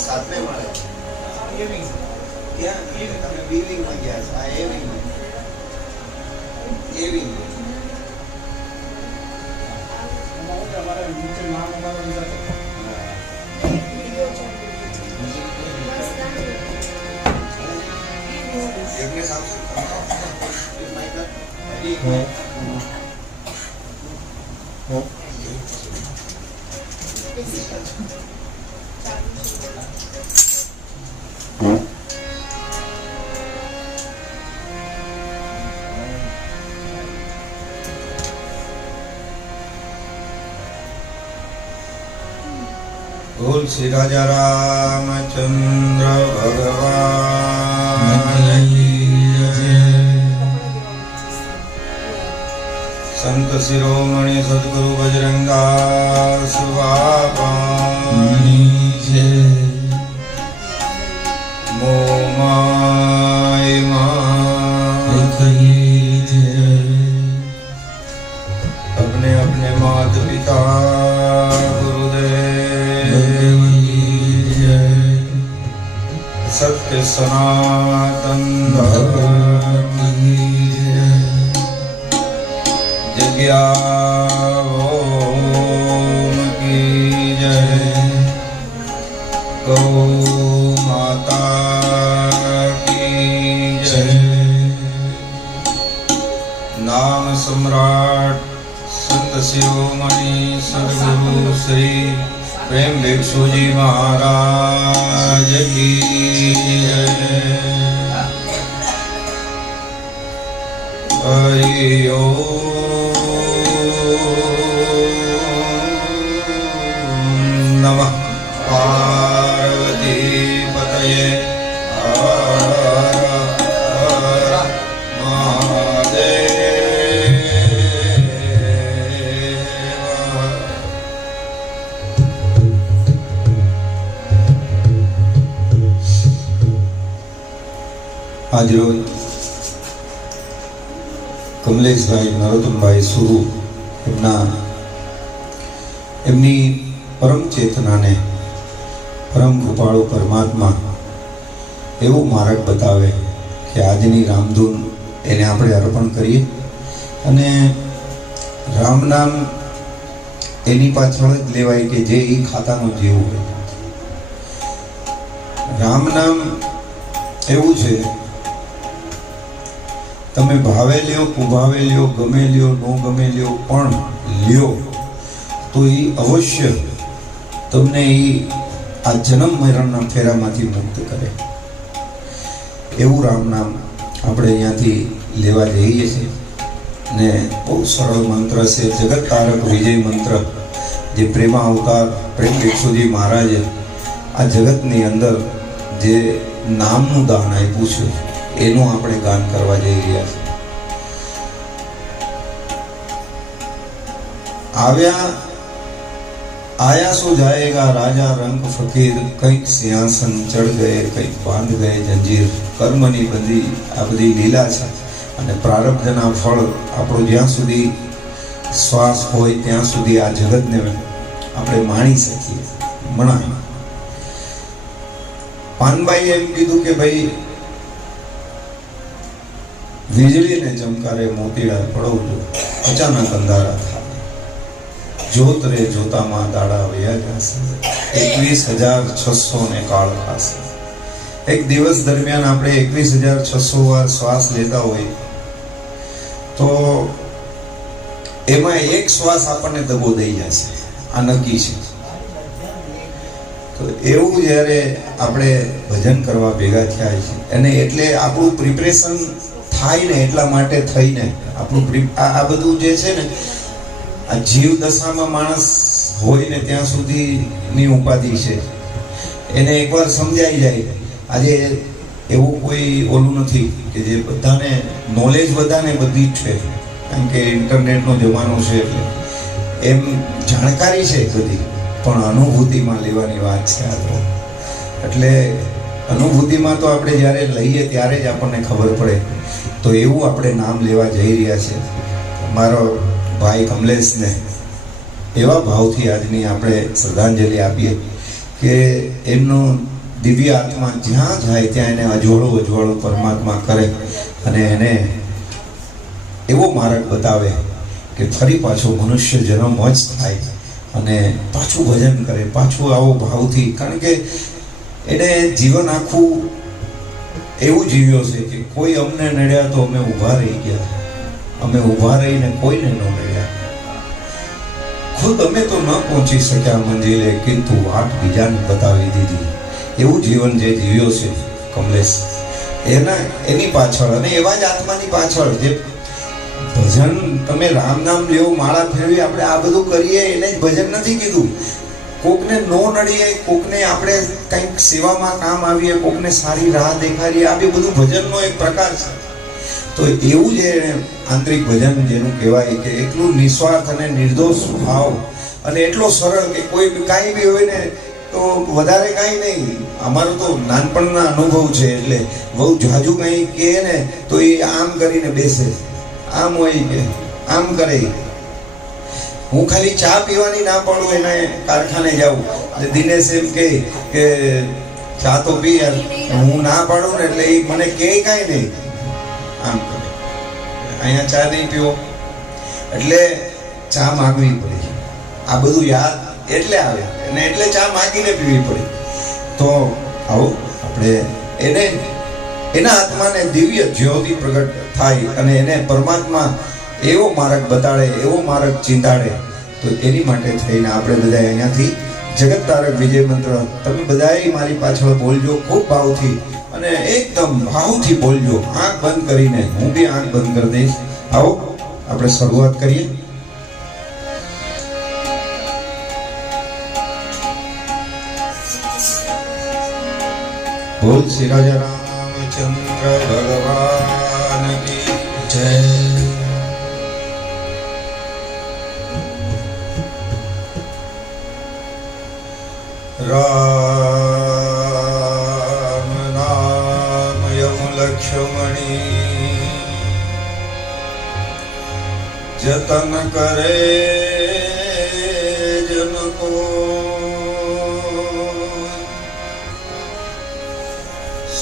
सातवे माळे क्या તમે બીવિંગ માં ગયા છો આ એવિંગ એવિંગ અમારે નીચે નામ અમારો ગુજરાત એમને સાચું बोल श्री राजा रामचंद्र भगवान संत शिरोमणि सद्गुरु बजरंगा सुवापानी मोमाय अपने अपने माता पिता सत्य सनातन धर्म की जय ओम की जय गौ माता की जय नाम सम्राट संत शिरोमणि सद्गुरु श्री प्रेम भिक्षु जी महाराज की हरि ओम नमः पार्वती पतये आज रोज कमलेश भाई नरोत्तम भाई सुरु एमनी परम चेतना ने परम कृपाळु परमात्मा एवं मार्ग बतावे कि आजनी रामधून एने आपणे अर्पण करीए अने राम नाम एनी पाछळ ज लेवाय के जे ई खातानो जीव होय। राम नाम एवुं छे તમે ભાવે લ્યો કુભાવે લ્યો ગમે લ્યો નો ગમે લ્યો પણ લ્યો તો એ અવશ્ય તમને એ આ જન્મ મરણના ફેરામાંથી મુક્ત કરે એવું રામ નામ આપણે અહીંયાથી લેવા જઈએ છીએ ને બહુ સરળ મંત્ર છે જગત તારક વિજય મંત્ર જે પ્રેમા અવતાર પ્રેમ ભિક્ષુજી મહારાજે આ જગતની અંદર જે નામનું દાન આપ્યું છે એનું આપણે ગાન કરવા જઈ રહ્યા છીએ। આવ્યા आया सो जाएगा राजा रंग फकीर कईक सिंहासन चढ़ गए कईक बांध गए जंजीर कर्मनी बंधी आ बधी लीला छे अने प्रारब्धना फल आपणो ज्यां सुधी श्वास होय त्यां सुधी आ जगतने આપણે માણી શકીએ મણાય। પાનબાઈ એમ કીધું કે ભાઈ વીજળીને ચમકારે મોતીડા પડવજો અચાનક અંધારા થાય જોત રે જોતામાં દાડા વયા જશે 21,600 ને કાળ થશે। એક દિવસ દરમિયાન આપણે 21,600 વાર શ્વાસ લેતા હોય તો એમાં એક શ્વાસ આપણને દબો દઈ જશે આ નક્કી છે। તો એવું જ્યારે આપણે ભજન કરવા ભેગા થયા છે અને એટલે આપણું પ્રિપરેશન થાય ને એટલા માટે થઈને આપણું આ બધું જે છે ને આ જીવ દશામાં માણસ હોય ને ત્યાં સુધીની ઉપાધિ છે. એને એકવાર સમજાઈ જાય. આજે એવું કોઈ ઓલું નથી કે જે બધાને નોલેજ બધાને બધી જ છે, કારણ કે ઇન્ટરનેટનો જમાનો છે, એટલે એમ જાણકારી છે બધી, પણ અનુભૂતિમાં લેવાની વાત છે આ તો. એટલે અનુભૂતિમાં તો આપણે જ્યારે લઈએ ત્યારે જ આપણને ખબર પડે. તો એવું આપણે નામ લેવા જઈ રહ્યા છે. મારો ભાઈ કમલેશને એવા ભાવથી આજની આપણે શ્રદ્ધાંજલિ આપીએ કે એમનો દિવ્ય આત્મા જ્યાં જાય ત્યાં એને અજવાળું પરમાત્મા કરે અને એને એવો માર્ગ બતાવે કે ફરી પાછો મનુષ્ય જન્મ જ થાય અને પાછું ભજન કરે, પાછું આવો ભાવથી. કારણ કે એને જીવન આખું એવું જીવ્યો છે કે કોઈ અમને નડ્યા તો અમે ઊભા રહી ગયા, અમે ઊભા રહીને કોઈને ન નડ્યા. ખુદ અમે તો ન પહોંચી શક્યા મંજિલે, કિંતુ વાટ બીજાને બતાવી દીધી. એવું જીવન જે જીવ્યો છે કમલેશ, એની પાછળ અને એવા જ આત્માની પાછળ જે ભજન, તમે રામ નામ લેવું, માળા ફેરવી, આપણે આ બધું કરીએ એને જ ભજન નથી કીધું. કોકને નો નડીએ, કોકને આપણે કંઈક સેવામાં કામ આવીએ, કોકને સારી રાહ દેખાડીએ, આ બી બધું ભજનનો એક પ્રકાર છે. તો એવું જે આંતરિક ભજન જેનું કહેવાય કે એટલું નિસ્વાર્થ અને નિર્દોષ ભાવ અને એટલો સરળ કે કોઈ કાંઈ બી હોય ને તો વધારે કાંઈ નહીં. અમારો તો નાનપણના અનુભવ છે, એટલે બહુ જાજુ કંઈ કહે ને તો એ આમ કરીને બેસે, આમ હોય કે આમ કરે. હું ખાલી ચા પીવાની ના પાડું, એને કારખાને જાઉં એટલે દિનેશ એમ કે ચા તો પી યાર, હું ના પાડું ને એટલે એ મને કહે કાંઈ નહીં, આમ કરે. અહીંયા ચા નહીં પીવો એટલે ચા માગવી પડી. આ બધું યાદ એટલે આવે અને એટલે ચા માગીને પીવી પડી. તો આવો આપણે એને એના આત્માને દિવ્ય જ્યોતિ પ્રગટ થાય અને એને પરમાત્મા એવો માર્ગ બતાડે, એવો માર્ગ ચિંતાડે. તો એની માટે થઈને આપણે બધા અહીંયાથી જગત તારક વિજય મંત્ર તમે બધાએ મારી પાછળ બોલજો ખૂબ ભાવથી અને એકદમ ભાવથી બોલજો, આંખ બંધ કરીને. હું બી આંખ બંધ કરી દઈશ. આવો આપણે શરૂઆત કરીએ. બોલ શ્રી રાજા રામચંદ્ર ભગવાન કી જય. રામ નામ યમ લક્ષ્મણી જતન કરે જન કો,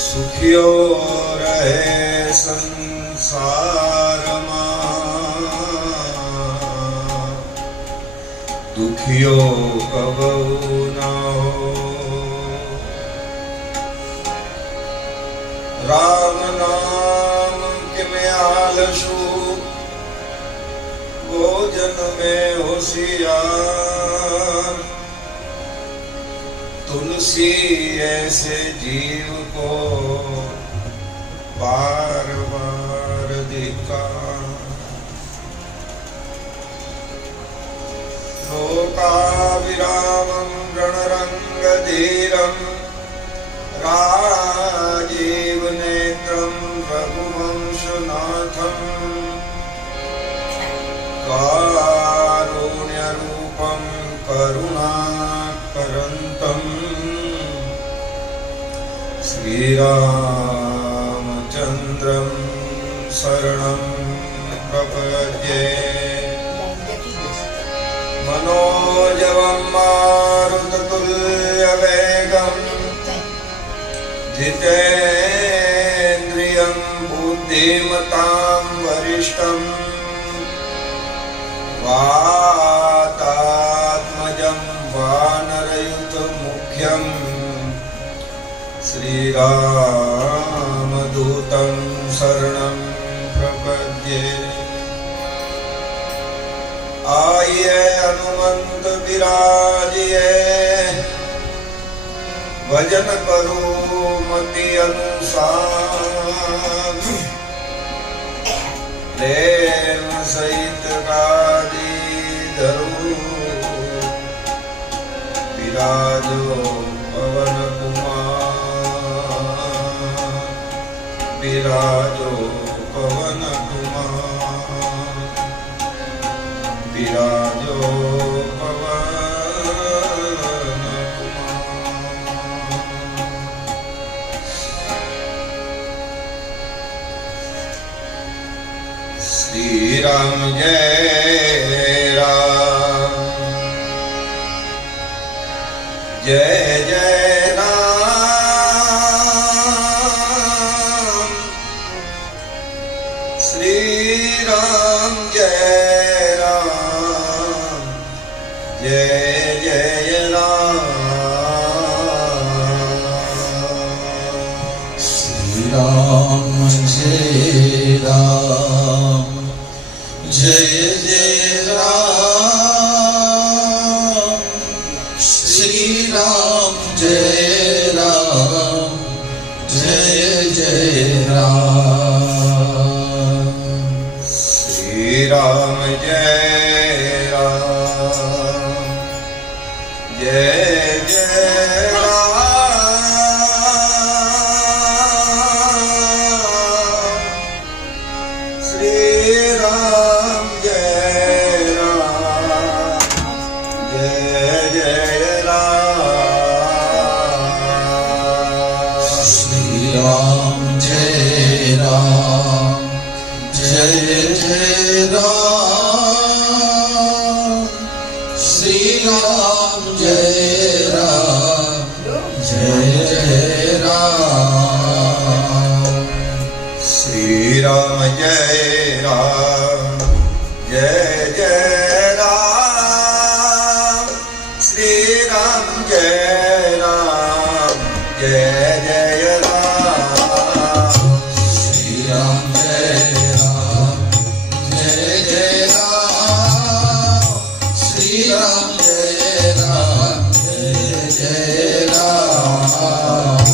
સુખિયો રહે સંસારમાં, દુખિયો કબહુ ના હો. રામ નામ કે મેં આલશું, ભોજન में होशियार, तुलसी ऐसे जीव को बार बार धिक्कार. लोकाभिरामं रणरंग धीरं राजीव नेत्रं रघुवंशनाथं, कारुण्यरूपं करुणाकरन्तं श्रीरामचन्द्रं शरणं प्रपद्ये. मनोजवं मारुततुल्यवेगं जितेन्द्रियं बुद्धिमतां वरिष्ठं, वातात्मजं वानरयुतमुख्यं श्रीरामदूतं शरणं प्रपद्ये. आइए हनुमंत विराजिए, भजन करो मति अनुसार, प्रेम सहित गादी બિરાજો પવન કુમાર, બિરાજો પવન કુમાર, બિરાજો પવન કુમાર. શ્રી રામ જય રામ, જય જય રામ, શ્રી રામ જય રામ, જય જય રામ. શ્રી રામ જય રામ, જય જય રામ, શ્રી રામ જય રામ, જય જય રામ. શ્રી રામ જય રામ, જય જય રામ, શ્રી રામ જય રામ, જય જય રામ. શ્રી રામ જય રામ, જય જય રામ, શ્રી રામ જય રામ, જય જય રામ. શ્રી રામ જય રામ, જય જય રામ, શ્રી રામ જય રામ, જય જય રામ. શ્રી રામ જય રામ, જય જય રામ, શ્રી રામ જય રામ, જય જય રામ. શ્રી રામ જય રામ, જય જય રામ, શ્રી રામ જય રામ, જય જય રામ,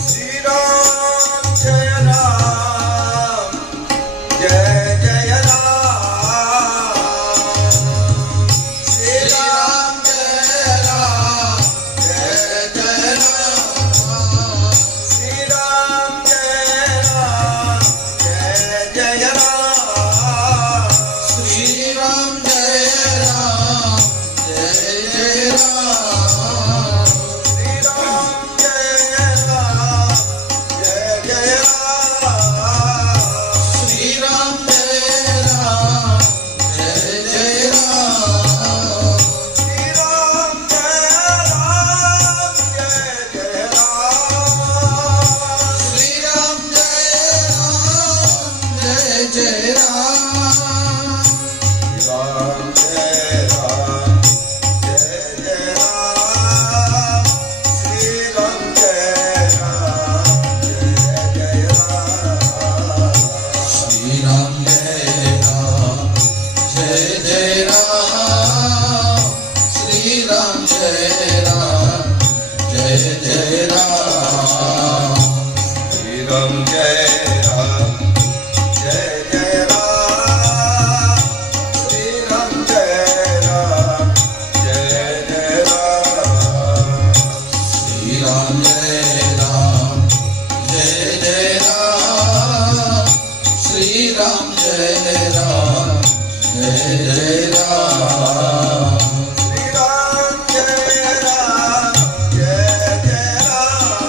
શ્રી રામ જય રામ, જય જય રામ. શ્રી રામ જય રામ, જય જય રામ, શ્રી રામ જય રામ, જય જય રામ. શ્રી રામ જય રામ, જય જય રામ, શ્રી રામ જય રામ, જય જય રામ. શ્રી રામ જય રામ, જય જય રામ. રામ જય રામ, જય જય રામ, શ્રી રામ જય રામ, જય જય રામ. શ્રી રામ જય રામ, જય જય રામ, શ્રી રામ જય રામ, જય જય રામ. શ્રી રામ જય રામ, જય જય રામ, શ્રી રામ જય રામ, જય જય રામ. શ્રી રામ જય રામ, જય જય રામ, શ્રી રામ જય રામ, જય જય રામ. શ્રી રામ જય રામ, જય જય Ram,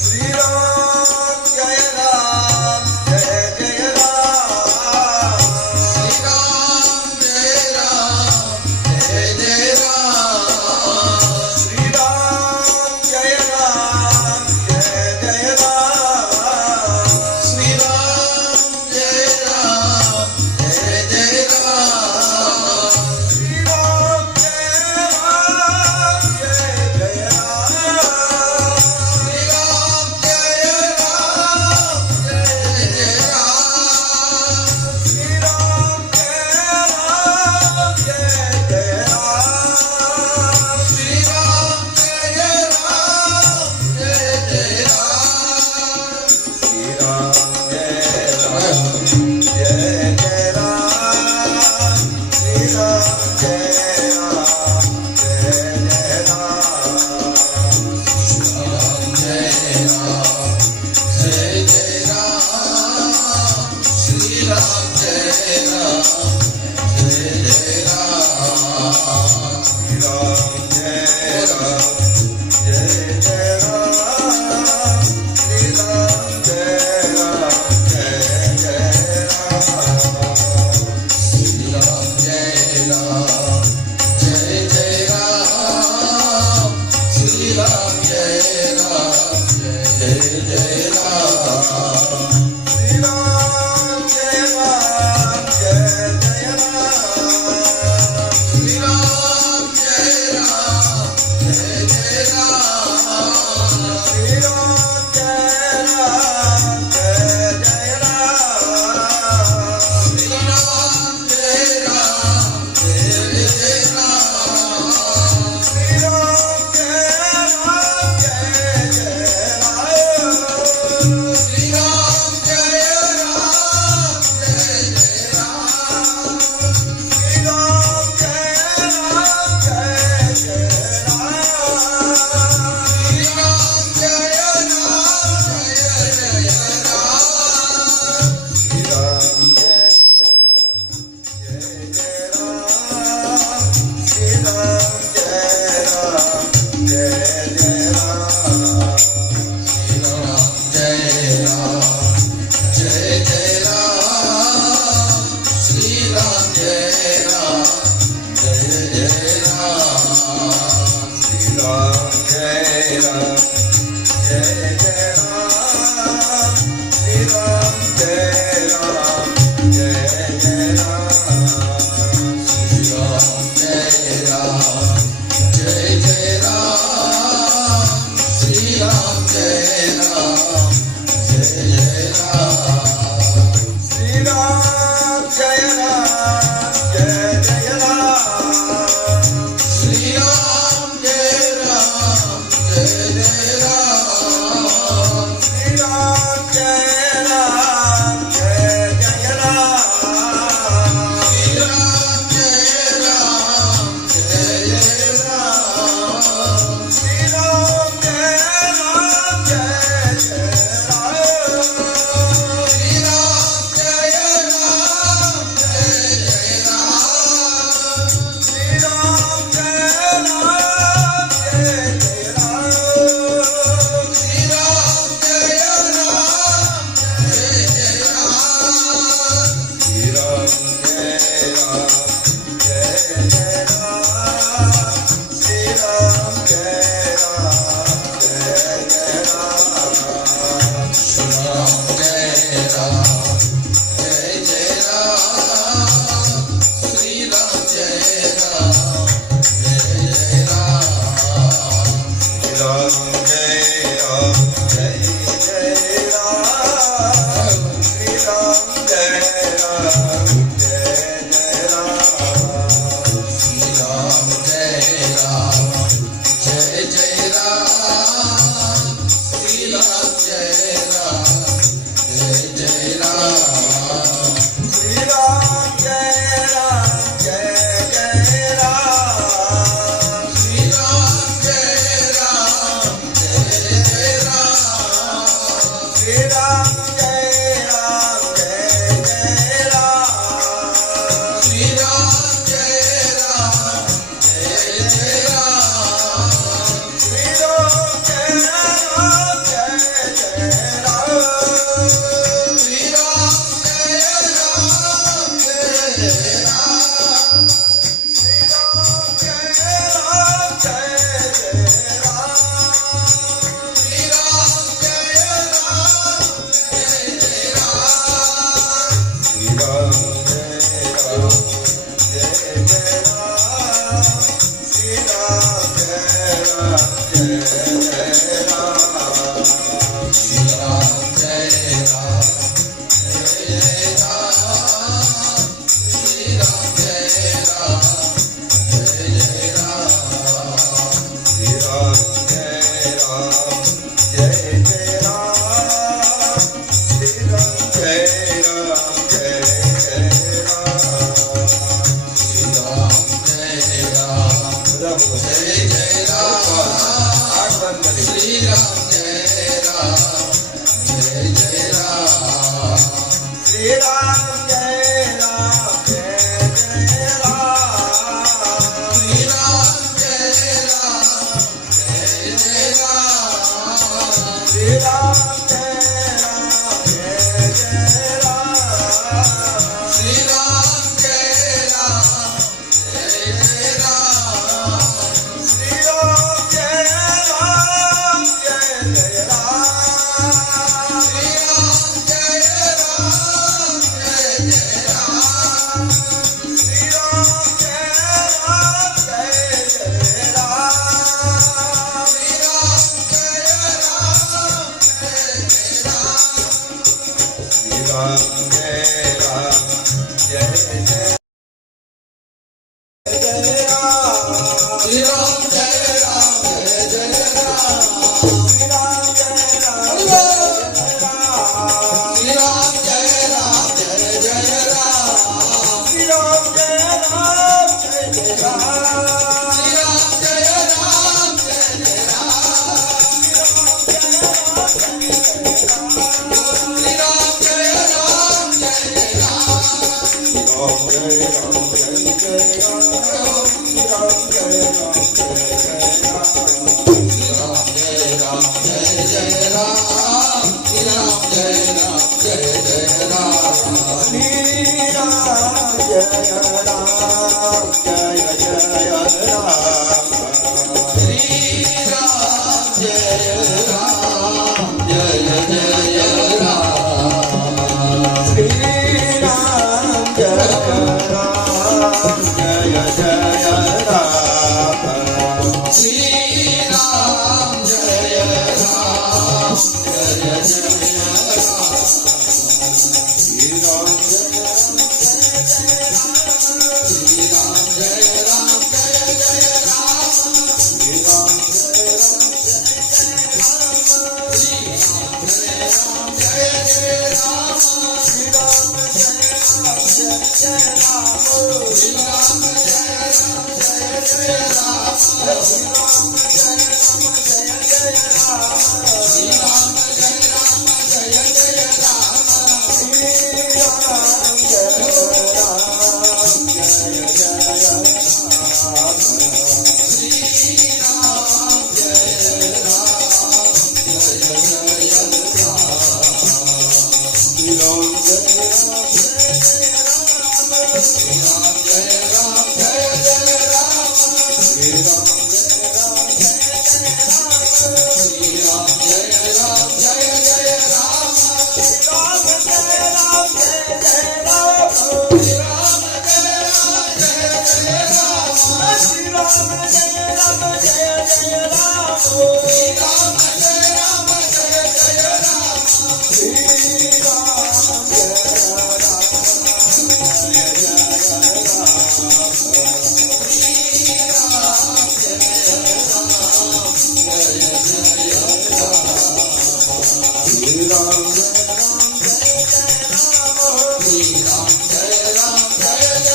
Shri Ram Jai Ram Jai Shri શ્રી રામ જય રામ જય જય રામ શ્રી રામ જય રામ જય જય રામ શ્રી રામ જય રામ જય જય રામ શ્રી રામ જય રામ જય જય રામ શ્રી રામ જય રામ જય જય રામ શ્રી રામ જય રામ જય જય રામ શ્રી રામ જય રામ જય જય રામ શ્રી રામ જય રામ જય જય રામ શ્રી રામ જય રામ જય જય જય રામ શ્રી રામ જય રામ જય જય રામ શ્રી રામ જય રામ જય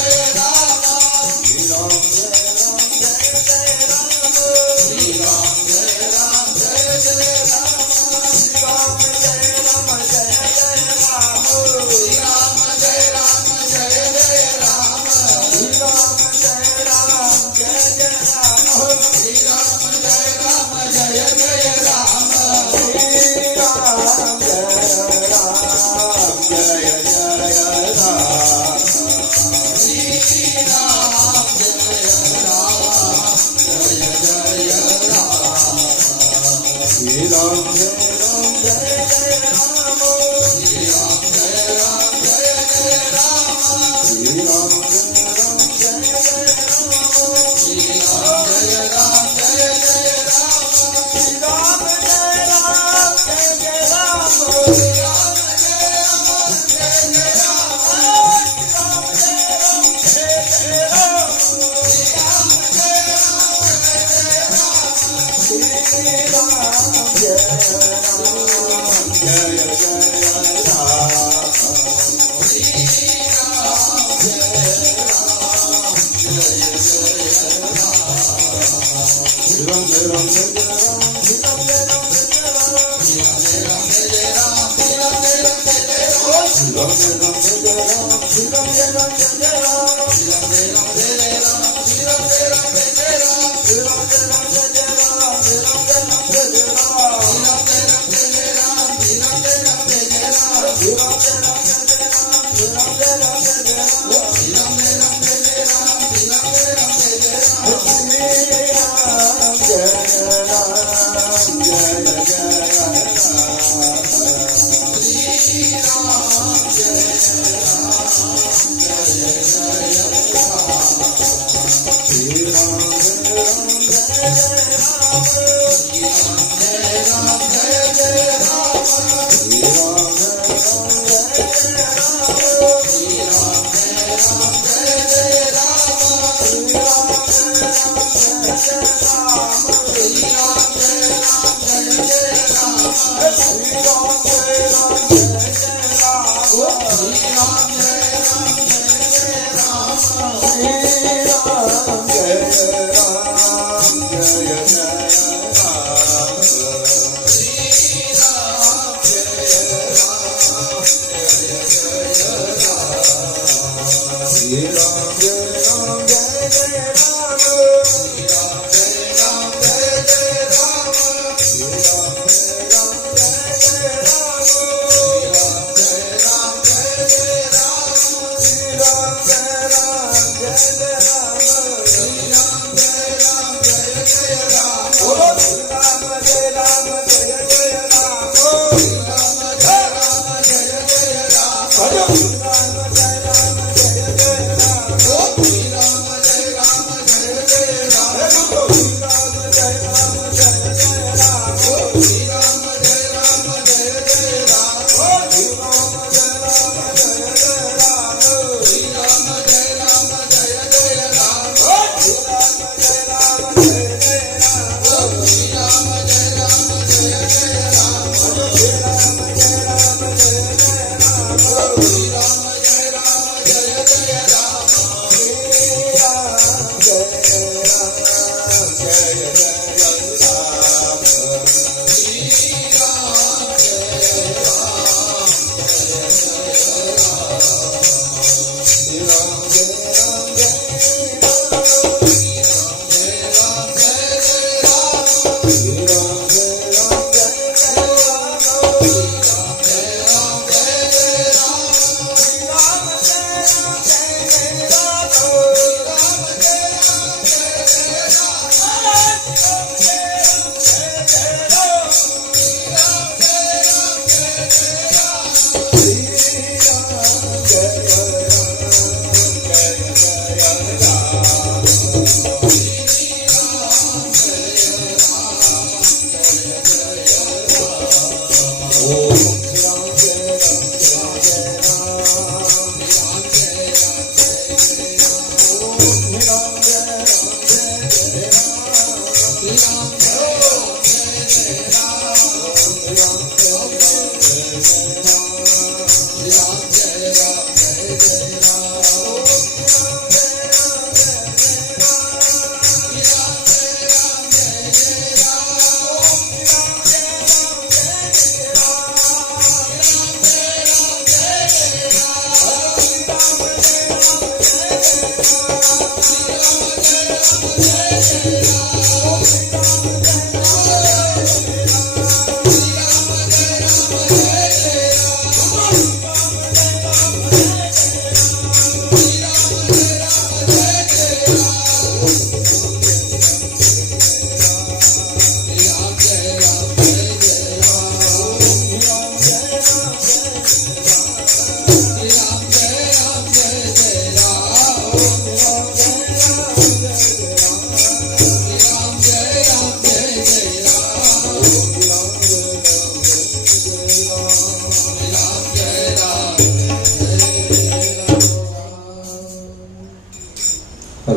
જય રામ શ્રી રામ જય રામ જય જય રામ શ્રી રામ જય રામ જય જય રામ શ્રી રામ જય રામ જય જય રામ શ્રી રામ જય રામ જય જય રામ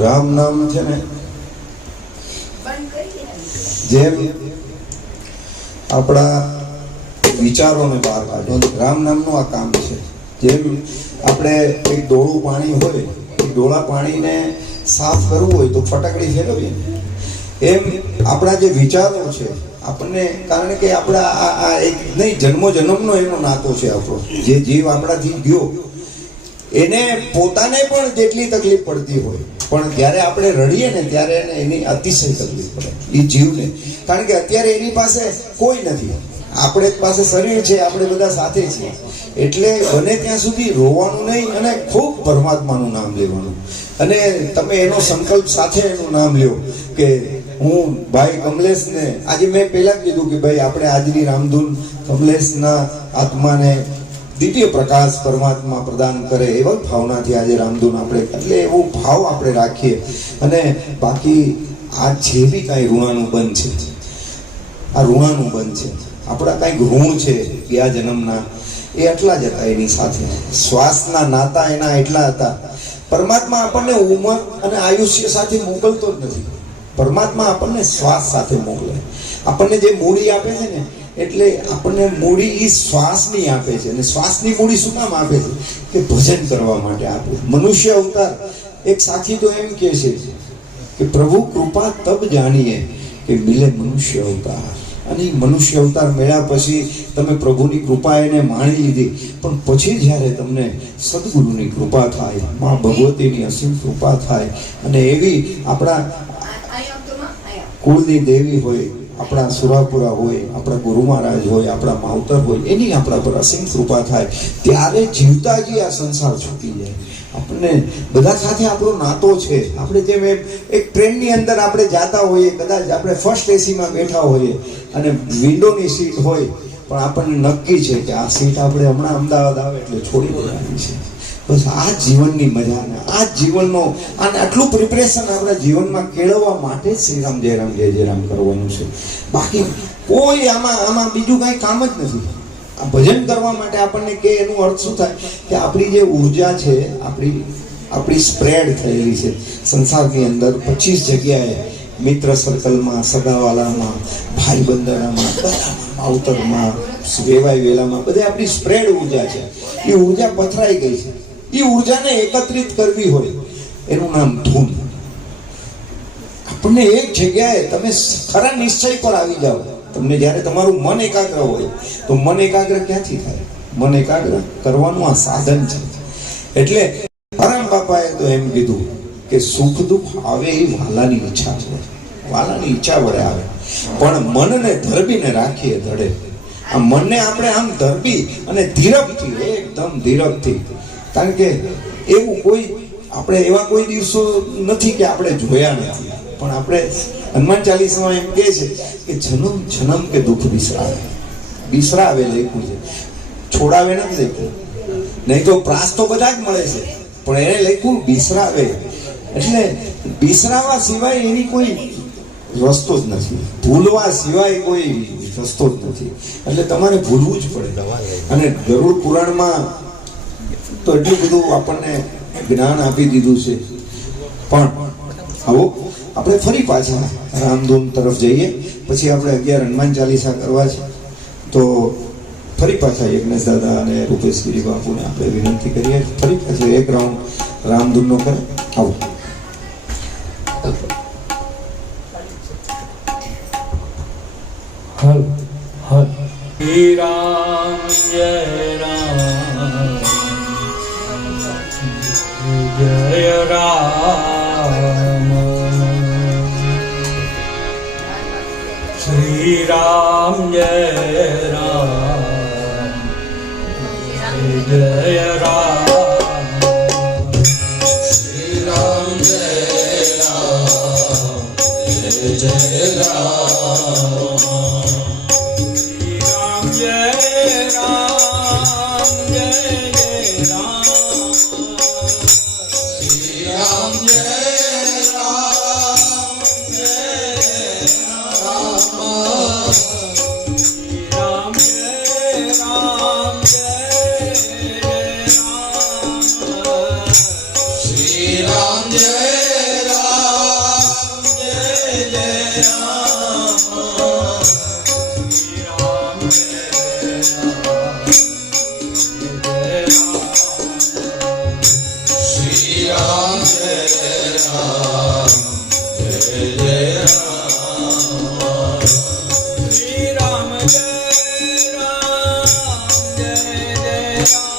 રામ નામ છે ને જેમ આપણા વિચારોને બહાર કાઢે, રામ નામનું આ કામ છે. જેમ આપણે એક ડોળું પાણી હોય, એ ડોળા પાણીને સાફ કરવું હોય તો ફટાકડી ફેરવીએ, એમ આપણા જે વિચારો છે આપણને, કારણ કે આપણા આ એક નહીં જન્મો જન્મનો એનો નાતો છે આપણો. જે જીવ આપણાથી ગયો એને પોતાને પણ જેટલી તકલીફ પડતી હોય, પણ જ્યારે આપણે રડીએ ને ત્યારે એને એની અતિશય તકલીફ પડે એ જીવને. કારણ કે અત્યારે એની પાસે કોઈ નથી, આપણે પાસે શરીર છે, આપણે બધા સાથે છીએ. એટલે બને ત્યાં સુધી રોવાનું નહીં અને ખૂબ પરમાત્માનું નામ લેવાનું. અને તમે એનો સંકલ્પ સાથે એનું નામ લ્યો કે હું ભાઈ કમલેશને, આજે મેં પહેલા કીધું કે ભાઈ આપણે આજની રામધૂન કમલેશના આત્માને દિવ્ય પ્રકાશ પરમાત્મા પ્રદાન કરે એવા ભાવનાથી આજે રામધૂન આપણે, એટલે એવો ભાવ આપણે રાખીએ. અને બાકી આ જે બી કાંઈ ઋણાનું બંધ છે, આ ઋણાનું બંધ છે. આપણા કાંઈક ઋણ છે ગયા જન્મના, એ એટલા જ હતા એની સાથે. શ્વાસના નાતા એના એટલા હતા. પરમાત્મા આપણને ઉંમર અને આયુષ્ય સાથે મોકલતો જ નથી. પરમાત્મા આપણને શ્વાસ સાથે મોકલે. આપણને જે મૂડી આપે છે ને, એટલે આપણને મૂડી એ શ્વાસની આપે છે. અને શ્વાસની મૂડી શું કામ આપે છે? કે ભજન કરવા માટે આપે. મનુષ્ય અવતાર, એક સાથી તો એમ કહે છે કે પ્રભુ કૃપા તબ જાણીએ કે મિલે મનુષ્ય અવતાર. અને મનુષ્ય અવતાર મળ્યા પછી તમે પ્રભુની કૃપા એને માણી લીધી, પણ પછી જ્યારે તમને સદગુરુની કૃપા થાય, મા ભગવતીની અસીમ કૃપા થાય, અને એવી આપણા કુળની દેવી હોય, આપણા સુરાપુરા હોય, આપણા ગુરુ મહારાજ હોય, આપણા માવતર હોય, એની આપણા પર અસીમ કૃપા થાય, ત્યારે જીવતાજી આ સંસાર છૂટી જાય. આપણને બધા સાથે આપણો નાતો છે. આપણે જેમ એક ટ્રેનની અંદર આપણે જાતા હોઈએ, કદાચ આપણે ફર્સ્ટ એસીમાં બેઠા હોઈએ અને વિન્ડોની સીટ હોય, પણ આપણને નક્કી છે કે આ સીટ આપણે હમણાં અમદાવાદ આવે એટલે છોડી દેવાની છે. બસ આ જીવનની મજા ને આ જીવનનો અને આટલું પ્રિપરેશન આપણા જીવનમાં કેળવવા માટે શ્રીરામ જય રામ જય જય રામ કરવાનું છે. બાકી કોઈ આમાં બીજું કાંઈ કામ જ નથી. આ ભજન કરવા માટે આપણને કે એનું અર્થ શું થાય કે આપણી જે ઉર્જા છે, આપણી સ્પ્રેડ થયેલી છે સંસારની અંદર 25 જગ્યાએ, મિત્ર સર્કલમાં, સગાવાલામાં, ભાઈ બંધારામાં, બધામાં, માવતરમાં, વેવાય વેલામાં, બધે આપણી સ્પ્રેડ ઉર્જા છે. એ ઉર્જા પથરાઈ ગઈ છે. એ ઉર્જાને એકત્રિત કરવી હોય, એનું નામ ધૂન. આપણને એક જગ્યાએ તમે ખરા નિશ્ચય પર આવી જાઓ. તમને જ્યારે તમારું મન એકાગ્ર હોય, તો મન એકાગ્ર ક્યાંથી થાય? મન એકાગ્ર કરવાનું આ સાધન છે. એટલે હરામ બાપાએ તો એમ કીધું કે સુખ દુઃખ આવે એ વાલાની ઈચ્છા છે, વાલાની ઈચ્છા વડે આવે. પણ મનને ધરબીને રાખીએ ધડે. આ મનને આપણે આમ ધરબી અને ધીરજથી, એકદમ ધીરજથી, કારણ કે એવું કોઈ આપણે એવા કોઈ દિવસો નથી કે આપણે જોયા નથી, પણ આપણે હનુમાન ચાલીસામાં એમ કહે છે કે જન્મ જન્મ કે દુઃખ બિસરાવે લખ્યું છે, છોડાવે નથી લખ્યું. નહીં તો પ્રાસ તો બધા જ મળે છે, પણ એને લખ્યું બિસરાવે. એટલે બિસરાવા સિવાય એની કોઈ રસ્તો જ નથી, ભૂલવા સિવાય કોઈ રસ્તો જ નથી. એટલે તમારે ભૂલવું જ પડે. અને ગરુડ પુરાણમાં તો એટલું બધું આપણને જ્ઞાન આપી દીધું છે. પણ આવો આપણે ફરી પાછા રામધૂન તરફ જઈએ, પછી આપણે 11 હનુમાન ચાલીસા કરવા છે. તો ફરી પાછા યજ્ઞેશ દાદા અને રૂપેશગીરી બાપુને આપણે વિનંતી કરીએ, ફરી પાછું એક રાઉન્ડ રામધૂનનો કરે. આવો. હર હર શ્રી રામ જય રામ જય રામ શ્રી રામ જય રામ જય રામ શ્રી રામ જય રામ જય રામ જય રામ જય રામ શ્રી રામ જય રામ જય રામ રામ જય રામ જય રામ શ્રી રામ જય રામ જય રામ શ્રી રામ જય રામ જય રામ શ્રી રામ જય રામ જય રામ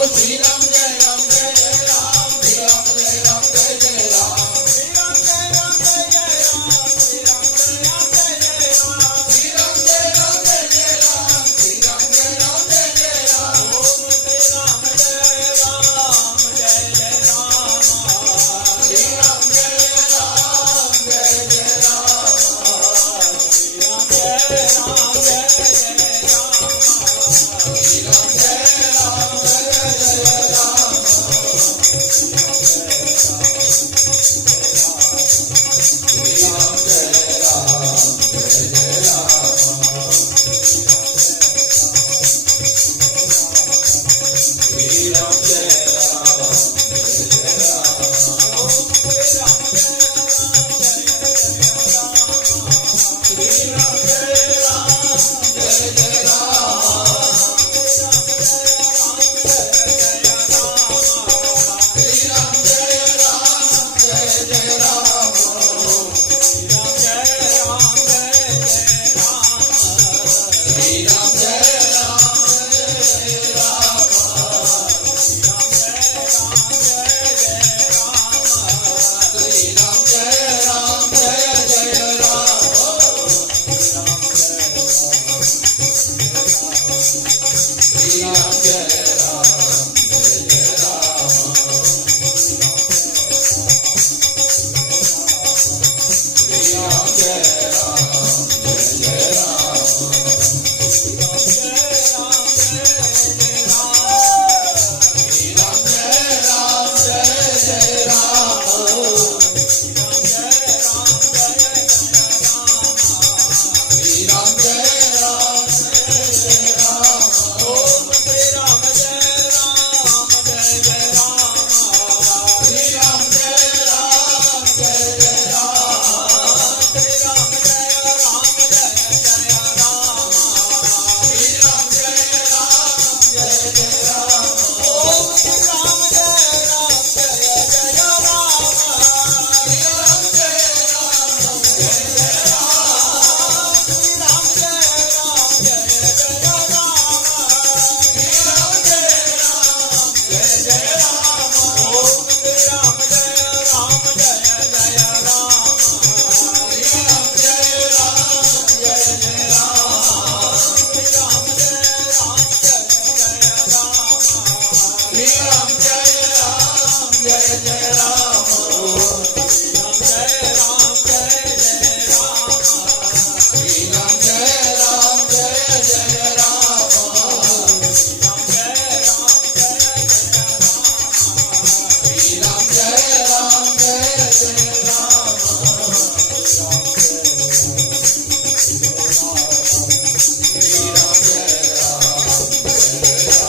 બોલો શ્રી રામ જય રામ જય જય રામ શ્રી રામ જય રામ જય જય રામ શ્રી રામ જય રામ જય જય રામ શ્રી રામ જય રામ જય જય રામ શ્રી રામ જય રામ જય જય રામ શ્રી રામ જય રામ જય જય રામ ઓમ શ્રી રામ જય રામ જય જય રામ શ્રી રામ જય રામ જય જય રામ શ્રી રામ જય રામ જય જય રામ શ્રી રામ જય રામ જય જય રામ શ્રી રામ જય રામ જય જય રામ શ્રી રામ જય રામ જય જય રામ ઓમ શ્રી રામ જય રામ જય જય રામ શ્રી રામ જય રામ જય જય રામ શ્રી રામ જય રામ જય જય રામ શ્રી રામ જય રામ જય રામ શ્રી રામ જય રામ જય જય રામ શ્રી રામ જય રામ જય જય રામ શ્રી રામ જય રામ જય જય રામ શ્રી રામ જય રામ જય જય રામ શ્રી રામ જય રામ જય જય રામ ઓમ શ્રી રામ જય રામ જય જય રામ શ્રી રામ જય રામ જય જય રામ શ્રી રામ જય રામ જય જય રામ શ્રી રામ જય રામ જય જય રામ ઓમ શ્રી રામ જય રામ જય જય રામ શ્રી રામ જય રામ જય જય રામ શ્રી રામ જય રામ જય જય રામ શ્રી રામ જય રામ જય જય રામ ઓમ શ્રી રામ જય રામ જય જય રામ શ્રી રામ જય રામ જય જય રામ શ્રી રામ જય રામ જય જય રામ શ્રી રામ જય રામ જય જય રામ શ્રી રામ જય રામ જય જય રામ શ્રી રામ જય રામ જય જય રામ શ્રી રામ જય રામ જય જય રામ શ્રી રામ જય રામ જય જય રામ શ્રી રામ જય રામ જય જય રામ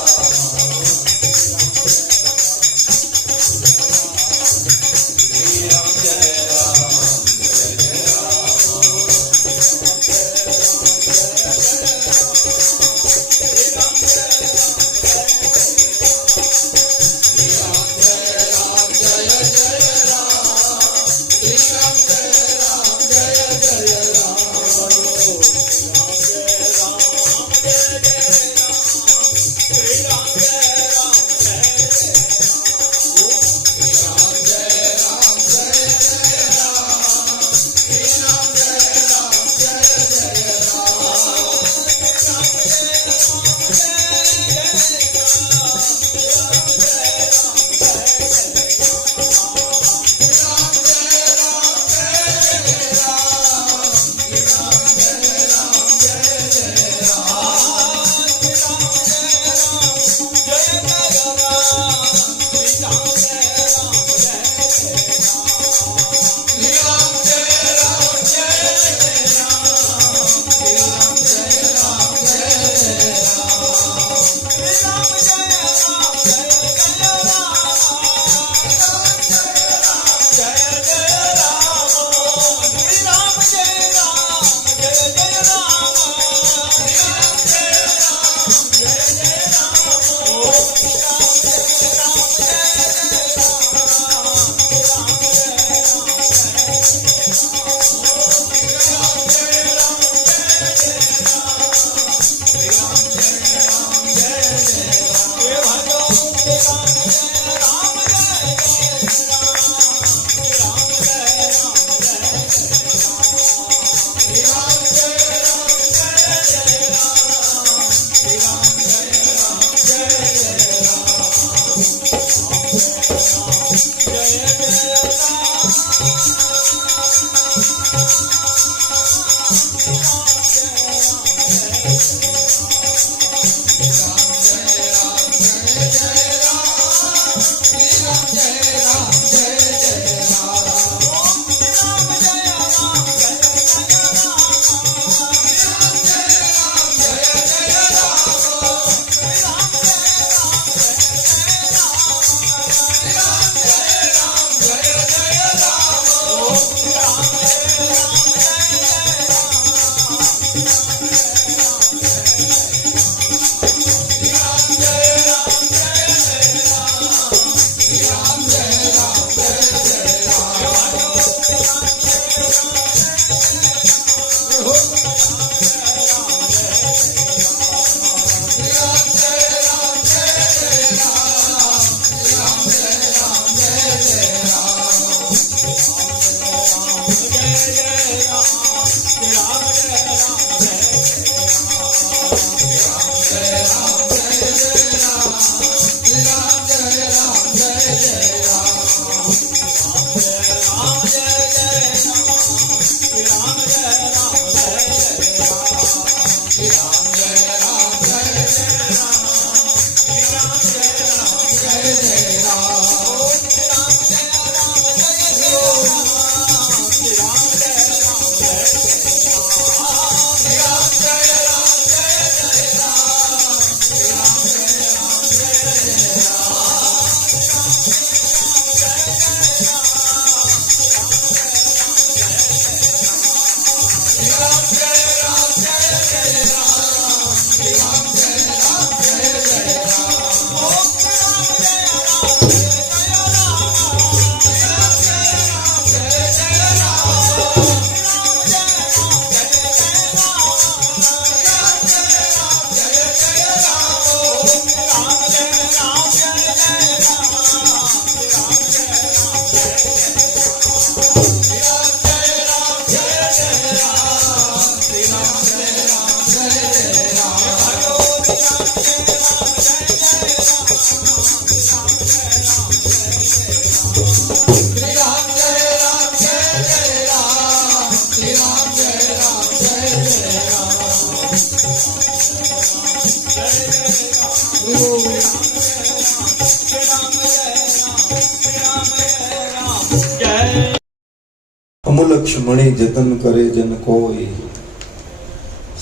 અમુલક્ષ મણી જતન કરે જન કોઈ,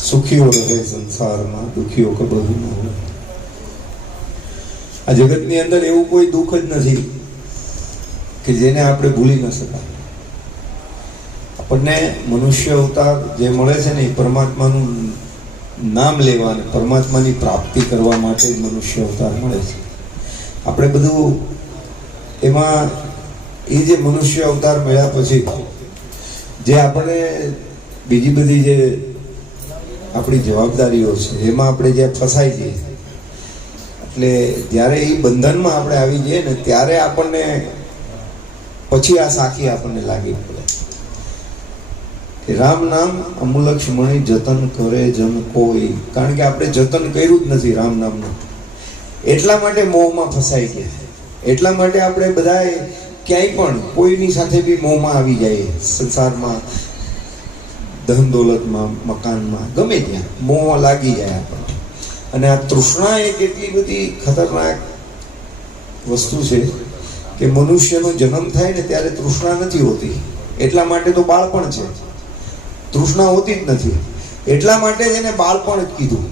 સુખીઓ રહે સંસારમાં, દુખીઓ કબહુ ન હોય. આ જગતની અંદર એવું કોઈ દુઃખ જ નથી કે જેને આપણે ભૂલી ન શકાય. આપણને મનુષ્ય અવતાર જે મળે છે ને એ પરમાત્માનું નામ લેવા અને પરમાત્માની પ્રાપ્તિ કરવા માટે જ મનુષ્ય અવતાર મળે છે. આપણે બધું એમાં એ જે મનુષ્ય અવતાર મળ્યા પછી જે આપણે બીજી બધી જે આપણી જવાબદારીઓ છે એમાં આપણે જે ફસાઈ જઈએ, એટલે જ્યારે એ બંધનમાં આપણે આવી જઈએ ને ત્યારે આપણને પછી આ સાખી આપણને લાગી પડે. રામ નામ અમુલક્ષ મણી જતન કરે જન કોઈ, કારણ કે આપણે જતન કર્યું જ નથી રામ નામનું, એટલા માટે મોહમાં ફસાઈ ગયા. એટલા માટે આપણે બધાએ ક્યાંય પણ કોઈની સાથે બી મોહમાં આવી જાય, સંસારમાં, ધન દોલતમાં, મકાનમાં, ગમે ત્યાં મોહ લાગી જાય આપણને. અને આ તૃષ્ણા એક એટલી બધી ખતરનાક વસ્તુ છે કે મનુષ્યનો જન્મ થાય ને ત્યારે તૃષ્ણા નથી હોતી, એટલા માટે તો બાળપણ છે. તૃષ્ણા હોતી જ નથી, એટલા માટે જ એને બાળપણ જ કીધું.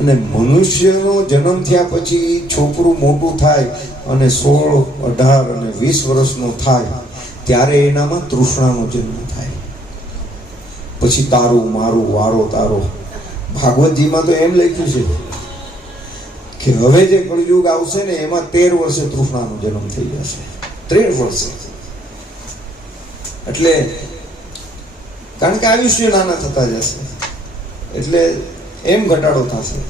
અને મનુષ્યનો જન્મ થયા પછી છોકરું મોટું થાય અને 16, 18 અને 20 વર્ષનો થાય ત્યારે એનામાં તૃષ્ણાનો જન્મ થાય. પછી તારું મારું વારો તારો. ભાગવતજીમાં તો એમ લખ્યું છે કે હવે જે કળયુગ આવશે ને એમાં 13 વર્ષે તૃષ્ણાનો જન્મ થઈ જશે. 13 વર્ષે. એટલે કારણ કે આયુષ્ય નાના થતા જશે એટલે એમ ઘટાડો થશે.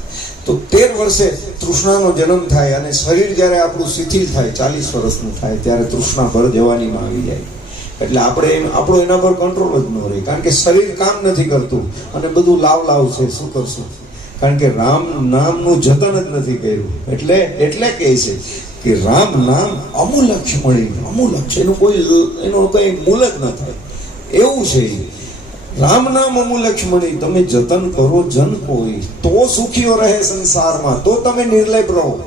તો 13 વર્ષે તૃષ્ણાનો જન્મ થાય અને શરીર જ્યારે આપણું શિથિલ થાય, 40 વર્ષનું થાય ત્યારે તૃષ્ણા ભર જવાનીમાં આવી જાય. એટલે આપણો એના પર કંટ્રોલ જ ન રહે, કારણ કે શરીર કામ નથી કરતું અને બધું લાવ છે. શું કરશું? કારણ કે રામ નામનું જતન જ નથી કર્યું. એટલે કહે છે કે રામ નામ અમુલક્ષ મળી. અમુલક્ષ એનો કોઈ મૂલ જ ન થાય એવું છે. રામ નામ અમુ લક્ષ્મણી તમે જતન કરો જન કોઈ, તો સુખીઓ રહે સંસારમાં, તો તમે નિર્લેપ રહો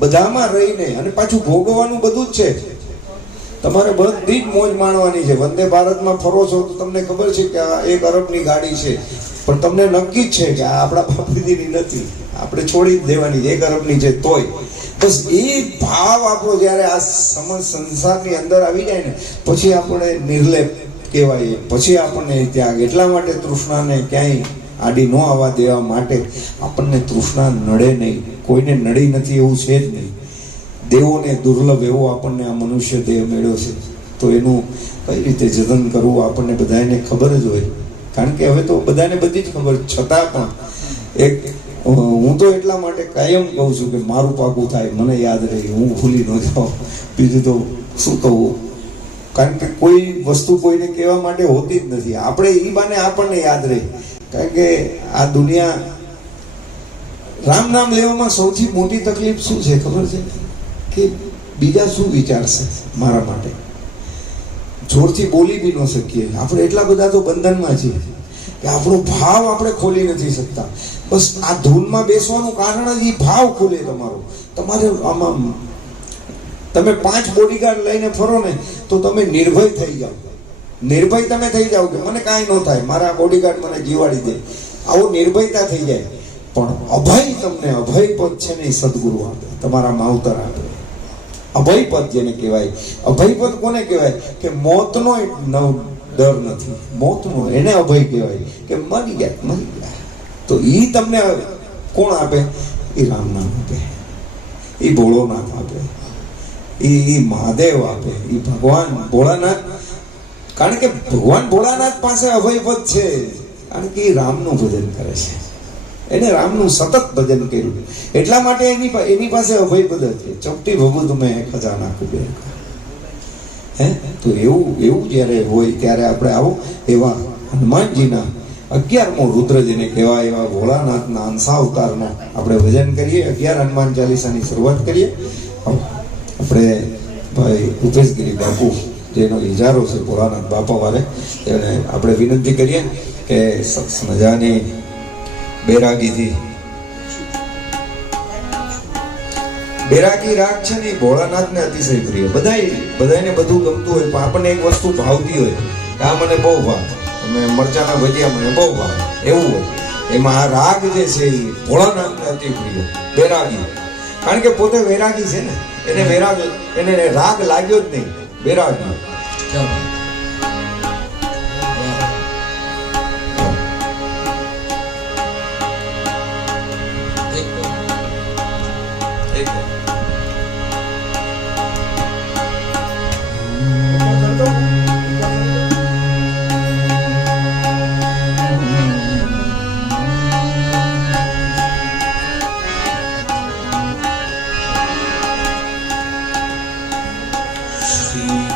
બધામાં રહીને. અને પાછું ભોગવવાનું બધું જ છે, તમારે બધી જ મોજ માણવાની છે. વંદે ભારતમાં ફરો છો તો તમને ખબર છે કે આ 1 અરબની ગાડી છે, પણ તમને નક્કી જ છે કે આ આપણા બાપુજીની નથી, આપણે છોડી જ દેવાની. 1 અરબની છે તોય બસ એ ભાવ આપણો જ્યારે આ સંસારની અંદર આવી જાય ને, પછી આપણે નિર્લેપ કહેવાય, પછી આપણને ત્યાગ. એટલા માટે તૃષ્ણાને ક્યાંય આડી ન આવવા દેવા માટે આપણને તૃષ્ણા નડે નહીં, કોઈને નડી નથી એવું છે જ નહીં. દેવોને દુર્લભ એવો આપણને આ મનુષ્ય દેહ મળ્યો છે, તો એનું કઈ રીતે જતન કરવું આપણને બધાને ખબર જ હોય. કારણ કે હવે તો બધાને બધી જ ખબર, છતાં પણ એક હું તો એટલા માટે કાયમ કહું છું કે મારું પાકું થાય, મને યાદ રહે, હું ભૂલી ન જાઉં. બીજું તો શું કહું, કારણ કે કોઈ વસ્તુ કોઈને કહેવા માટે હોતી જ નથી. આપણે એ બાને આપણને યાદ રહે. કારણ કે આ દુનિયા, રામ નામ લેવામાં સૌથી મોટી તકલીફ શું છે ખબર છે? કે બીજા શું વિચારશે મારા માટે. જોરથી બોલી બી ન શકીએ આપણે, એટલા બધા તો બંધનમાં છીએ કે આપણો ભાવ આપણે ખોલી નથી શકતા. બસ આ ધૂનમાં બેસવાનું કારણ જ એ ભાવ ખોલે તમારો. તમારે આમાં તમે 5 બોડીગાર્ડ લઈને ફરો ને તો તમે નિર્ભય થઈ જાઓ. નિર્ભય તમે થઈ જાઓ કે મને કાંઈ ન થાય, મારા બોડીગાર્ડ મને જીવાડી દે, આવો નિર્ભયતા થઈ જાય. પણ અભય, તમને અભય પદ છે ને એ સદગુરુ આપે, તમારા માવતર આપે. અભય પદ જેને કહેવાય, અભય પદ કોને કહેવાય? કે મોતનો ડર નથી, મોતનો, એને અભય કહેવાય. કે મરી ગયા. તો એ તમને કોણ આપે? એ રામ નામ આપે, એ ભોળોનાથ આપે, એ મહાદેવ આપે, એ ભગવાન ભોળાનાથ. કારણ કે ભગવાન ભોળાનાથ પાસે અભય પદ છે, કારણ કે એ રામનું ભજન કરે છે, એને રામનું સતત ભજન કર્યું. એટલા માટે એની પાસે અભય પદ છે. ચપટી ભગું તમે ખજાના કુબેર. હે તો એવું જ્યારે હોય ત્યારે આપણે આવો એવા હનુમાનજીના 11મો રુદ્ર જેને કહેવાય એવા ભોળાનાથના અંશા અવતારના આપણે ભજન કરીએ. 11 હનુમાન ચાલીસાની શરૂઆત કરીએ. આપણે ભાઈ ભૂપેશગીરી બાપુ જેનો ઇજારો છે ભોળાનાથ બાપા વાળે, એને આપણે વિનંતી કરીએ કે સરસ મજાની બેરાગીથી, બેરાગી રાગ છે ને ભોળાનાથને અતિશય પ્રિય. બધાને બધું ગમતું હોય, પણ આપણને એક વસ્તુ ભાવતી હોય કે આ મને બહુ ભાવે, તમે મરચાના ભજીયા મને બહુ ભાવે, એવું હોય. એમાં આ રાગ જે છે એ ભોળાનાથને અતિ પ્રિય, બેરાગી. કારણ કે પોતે વૈરાગી છે ને, એને રાગ લાગ્યો જ નહીં, બેરાગી.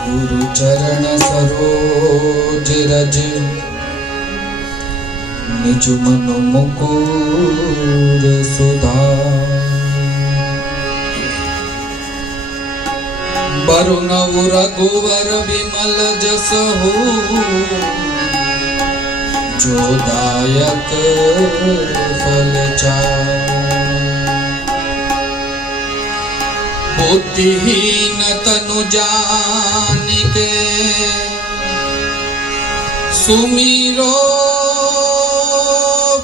गुरु चरण सरोज रज निज मन मुकुर सुधा बरुणव रघुवर विमल जस हो जो दायक फल चार बुद्धिहीन तनु जानिके सुमिरो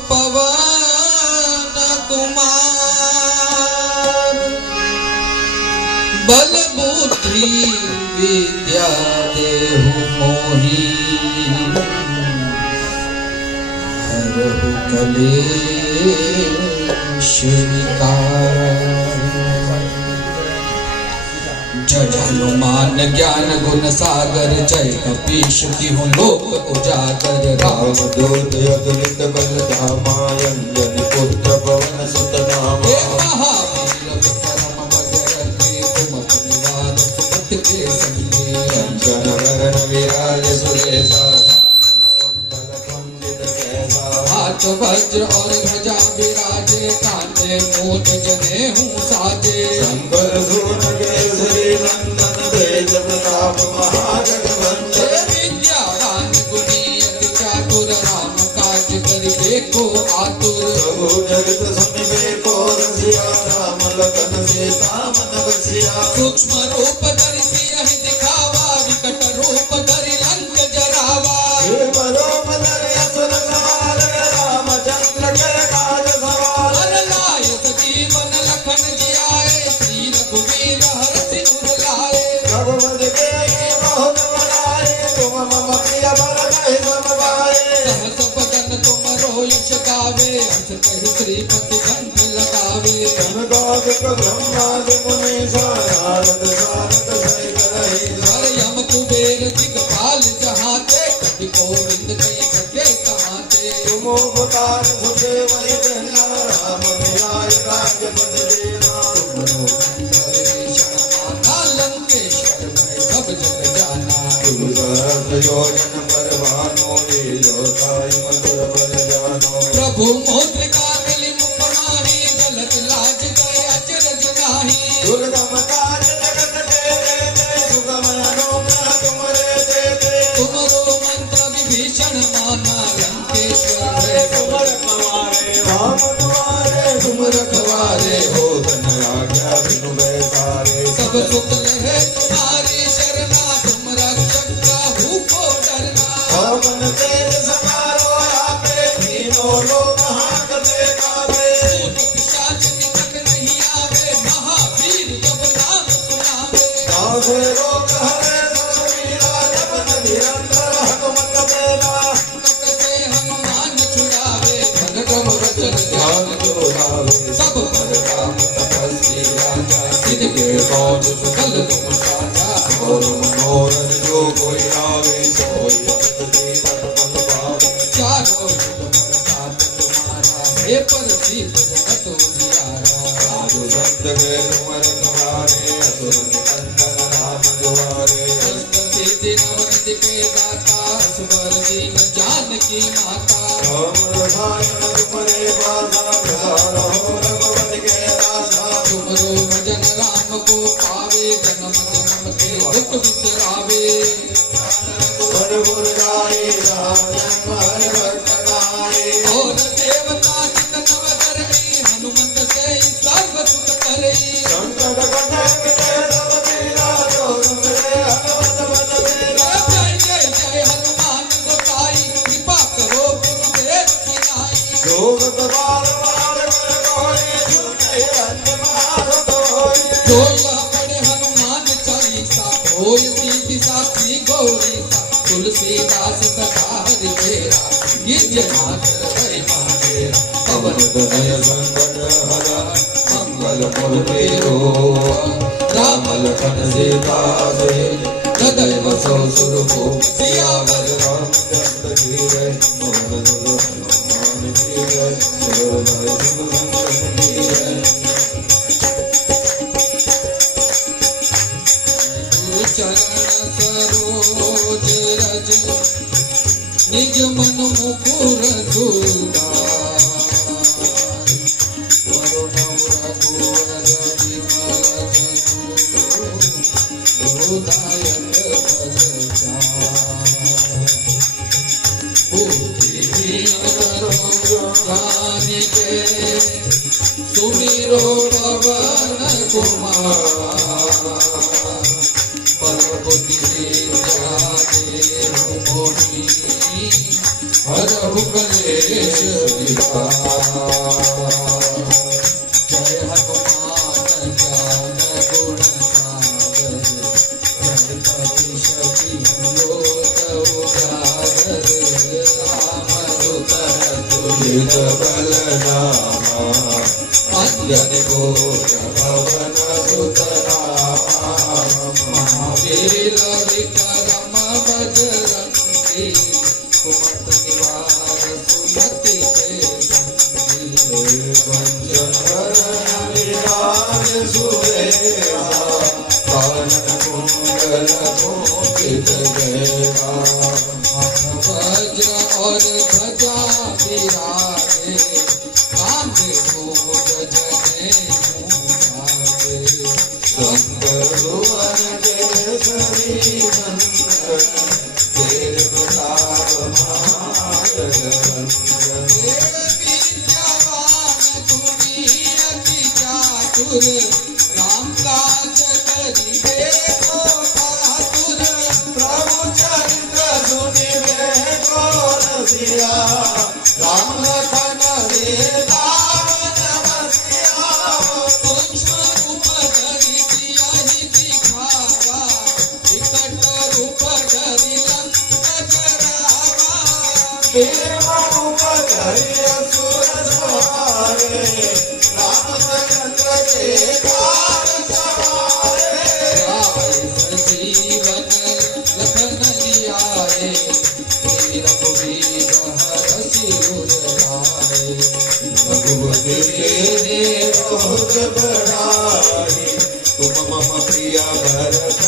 पवन कुमार बल बुद्धि विद्या देहु मोहि हरहु कलेश विकार जय हनुमान ज्ञान गुण सागर जय कपीश तिहु लोक उजागर राम दूत अतुलित बल धामा अंजन पुत्र पवन सुत नामा महावीर विक्रम बजरंगी कुमति निवार सुमति के संगी कंचन वरण विराज सुरेशा कुंडल कुंजित कैसा हाथ वज्र और ध्वजा विराजे कांधे मूंज जनेऊ साजे शंकर सुवन केसरी नंदन तेज प्रताप महाजगवंदन विद्यावान गुणी अति चातुर धाम नवसिया सूक्ष्म रूप धरि सिंह दिखावा विकट रूप धरि लंक जरावा हे बरो मदर असुर सवार रामचंद्र के काज सवार मन लाय सजीवन लखन जियाए श्री रघुवीर हरषि उर लाए भगवत के बहुत बड़ाई तुम मम प्रिय भरत समवाए सहस बदन तुम रोयश गावे हस कहि श्रीपति कंठ लगावे धनगोविक ब्रह्मादि मुनीसा नारद सारद सहित रहीसा हर यम कुबेर दिगपाल जहाते कपि गोविंद कहि सके कहाते तुम उपकार सुदेव कहना राम मिलाय राजपद देना तुमरो मंत्र विभीषण माना लंकेश्वर भय सब जग जाना तुम सहस्र योजन पर भानो ये जोताई मधुर बल जानो प्रभु मुद्रिका मिली मुख माही गलत लाज गए अचरज नाही दुर्गम काज जगत के देते सुगम अनुग्रह तुमरे देते तुमरो मंत्र विभीषण माना लंकेश्वर भय तुम रखवारे राम दुआरे तुम रखवारे हो धन आज्ञा बिनु बैसारे सब सुख लहे तुम्हारी शरणा तुम रक्षक काहू को डरना पवन तेज समारो आपे तीनों लोक हाथ दे काबे भूत पिशाच निकट नहीं आवे महावीर जब नाम सुनावे कासे रोग हरे सुमीरा जपत निरंतर हनुमत बेला संकट से हनुमान छुड़ावे मन क्रम वचन ध्यान ध्यान जो लावे सब पर राम तपस्वी राजा जिनके कौन सुखल तुम साजा और मनोरथ जो कोई लावे सोई अमित जीवन फल पावे चारों युग प्रताप तुम्हारा हे प्रसिद्ध जगत उजियारा साधु संत के तुम रखवारे असुर निकंदन राम द्वारे अष्ट सिद्धि नवनिधि के दाता सुवर दीन जानकी माता राम रसायन तुम्हारे पासा विहार हो रघुवर के रासा तुमरो भजन राम को पावे जन्म जन्म के दुख बिसरावे वर गुर गाई राम हर भक्त गाई और देवता चित नव धरई हनुमंत से सर्व सुख करई संकट कटे मिटे सब पीरा जो सुमिरे हनुमत बल तेरा जय जय जय हनुमान गोसाई कृपा करो गुरुदेव की नाई जोग बार बार कर कोई झूठे अंत मार कोई जो यह पढ़े हनुमान चालीसा होय सीधी साखी गौरी सा तुलसीदास सदा हरि तेरा गिरज मातर हरि महादेरा पवन तनय संकट हरा मंगल मूर्ति रो राम लखन सीता से हृदय बसो सुरभूप सियावर रामचंद्र की जय मोहन दुर्ग हनुमान की जय जय भय सिंह संसन की जय गुरु चरण सरोज रज निज मन मुकुर सुधार वरुण रघुवर विमल जसु हृदयन फल चार बुद्धिहीन तनु जानिके सुमिरो पवन कुमार बल बुद्धि विद्या देहु मोहि हरहु कलेश विकार जय हनुमान ज्ञान गुण सागर जय कपि शक्ति लोक उजागर रामदूत तुलित बल नामा अंजन घोर भवन सुत नामा महावीर विक्रम बजरंगी कुमत निवार सुमति के संगी वंचन हरण विराज सुरेवा कानन कुंडल कुंचित गैरा वज्र और ध्वजा विराजे कांधे मूज जने मुसाजे शंकर भुवन केसरी नंदन तेज प्रताप महाजगवंदन विद्यावान गुणी अति चातुर बसिया राम लखन सीता वन बसिया सूक्ष्म रूप धरि सियाहि दिखावा विकट रूप धरि लंक जरावा देव रूप धरि असुर सहारे रामचंद्र के काज सवारे राय सजीवन लखन जियाए श्री रघुवीर हरषि उर लाए रघुपति के देव बहुत बड़ाई तुम मम प्रिय भरत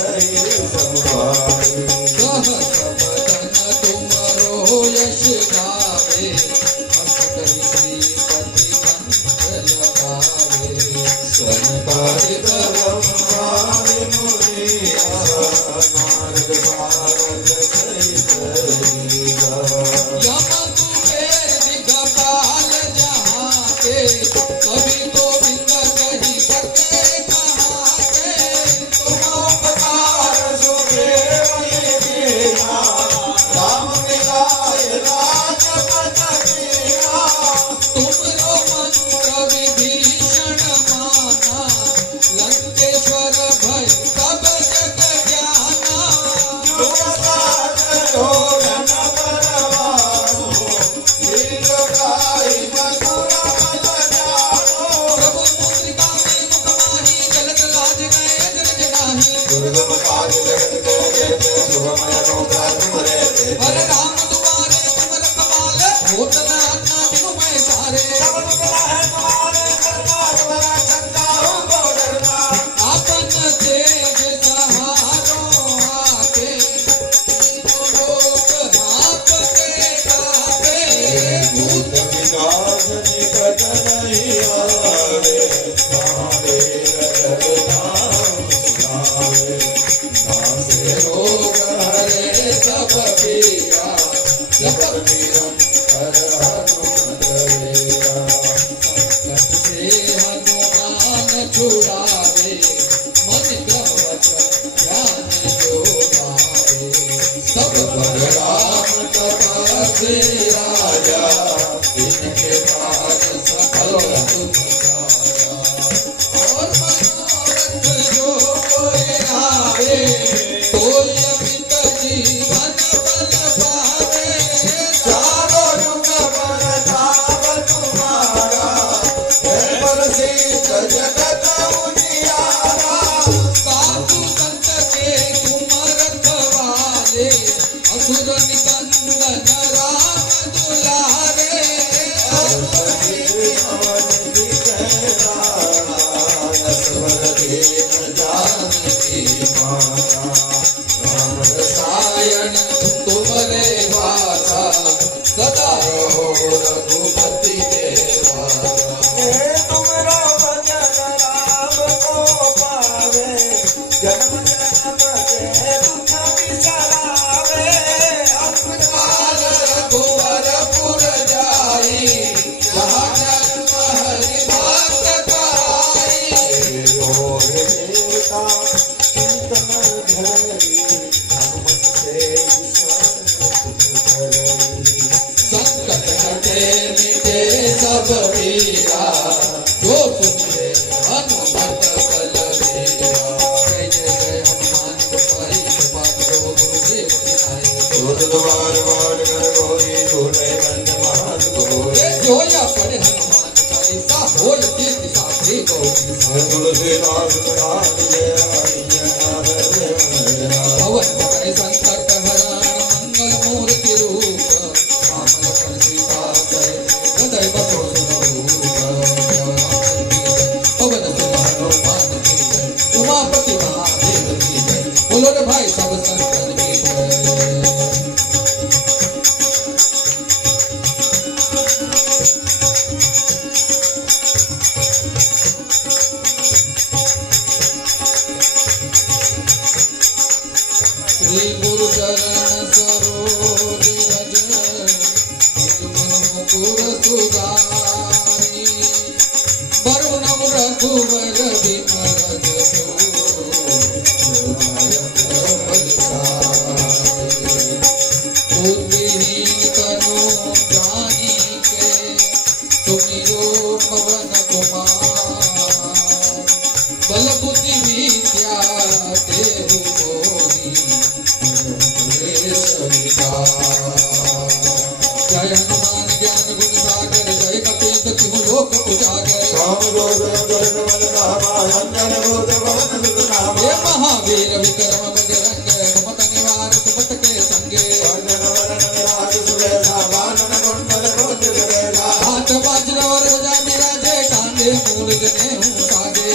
समभाई सहस बदन तुमरो यश गावे हस कहि श्रीपति कंठ लगावे संतारित ब्रह्मादि मुनीसा नारद सारद सहित ईसा यम कुबेर दिगपाल जहाँ के कभी तो बिंद कही सके कहाँ के उपकार सुग्रीव ये दीना राम मिलाए राजपथ दीना तुमरो मंत्र विभीषण माना लंकेश्वर भय सब जग जाना जुग सागर जोड़न परवानो दीर्घकाय मधुर मत जानो प्रभु मुद्रिका में मुख माही जलत लाज गए जन जनाही दुर्गम काज जगत के जेते सुगमय रोगा तुमरे हर राम दुआरे तुम रखवाले होत न आज्ञा बिनु पैसारे सब दुखला है तुम्हारे सरकार बड़ा छंदा हो डरना आपन तेज सहारो आके तीनों लोक हाँकते कापे भूत विनाश निकट नहीं आवे महादेव जग नाम सुनावे नासे रोग हरे सब पीरा जपत निरंतर हनुमत वीरा संकट से हनुमान छुड़ावे मन क्रम वचन ध्यान जो लावे सब पर राम तपस्वी राजा इनके काज सकल तुम साजा और मनोरथ जो कोई आवे सोई अमित जीवन बल पावे चारों युग बरताव तुम्हारा है प्रसिद्ध जगत उजियारा साधु संत के तुम रखवाले असुर निकंदन राम दुलारे सायण तुमरे वासा सदा रहो रघुपति देवा जन्म जन्म के दुख बिसरावे काल रघुवरपुर जाई जहाँ जन्म हरि भक्त कहाई संकट कटे मिटे सब पीरा जो सुने हनुमत बलबीरा जय जय जय हनुमान गोसाई कृपा करो गुरुदेव की नाई ये जोया पढ़े हनुमान चालीसा होय तीर्थ साथी गौरी तुलसीदास पवन करे संकट हरण मंगल मूर्ति रूप राम लखन सीता सहित हृदय बसो सुन पवन सुत हनुमान की जय उमापति महादेव की जय बोलो रे भाई सब संतन की जय श्री गुरु चरण सरोज रज निज मन मुकुर सुधारी वरुण रघुवर विमल जसो बुद्धिहीन तनु क्या तेरु कोई क्लेश विकार। जय हनुमान ज्ञान गुण सागर, जय कपीस तिहु लोक उजागर। हे महावीर विक्रम बजरंग, कुमत निवार सुमत के संगे। हाथ वज्र और ध्वजा विराजे, कांधे मूल जनेऊ साजे।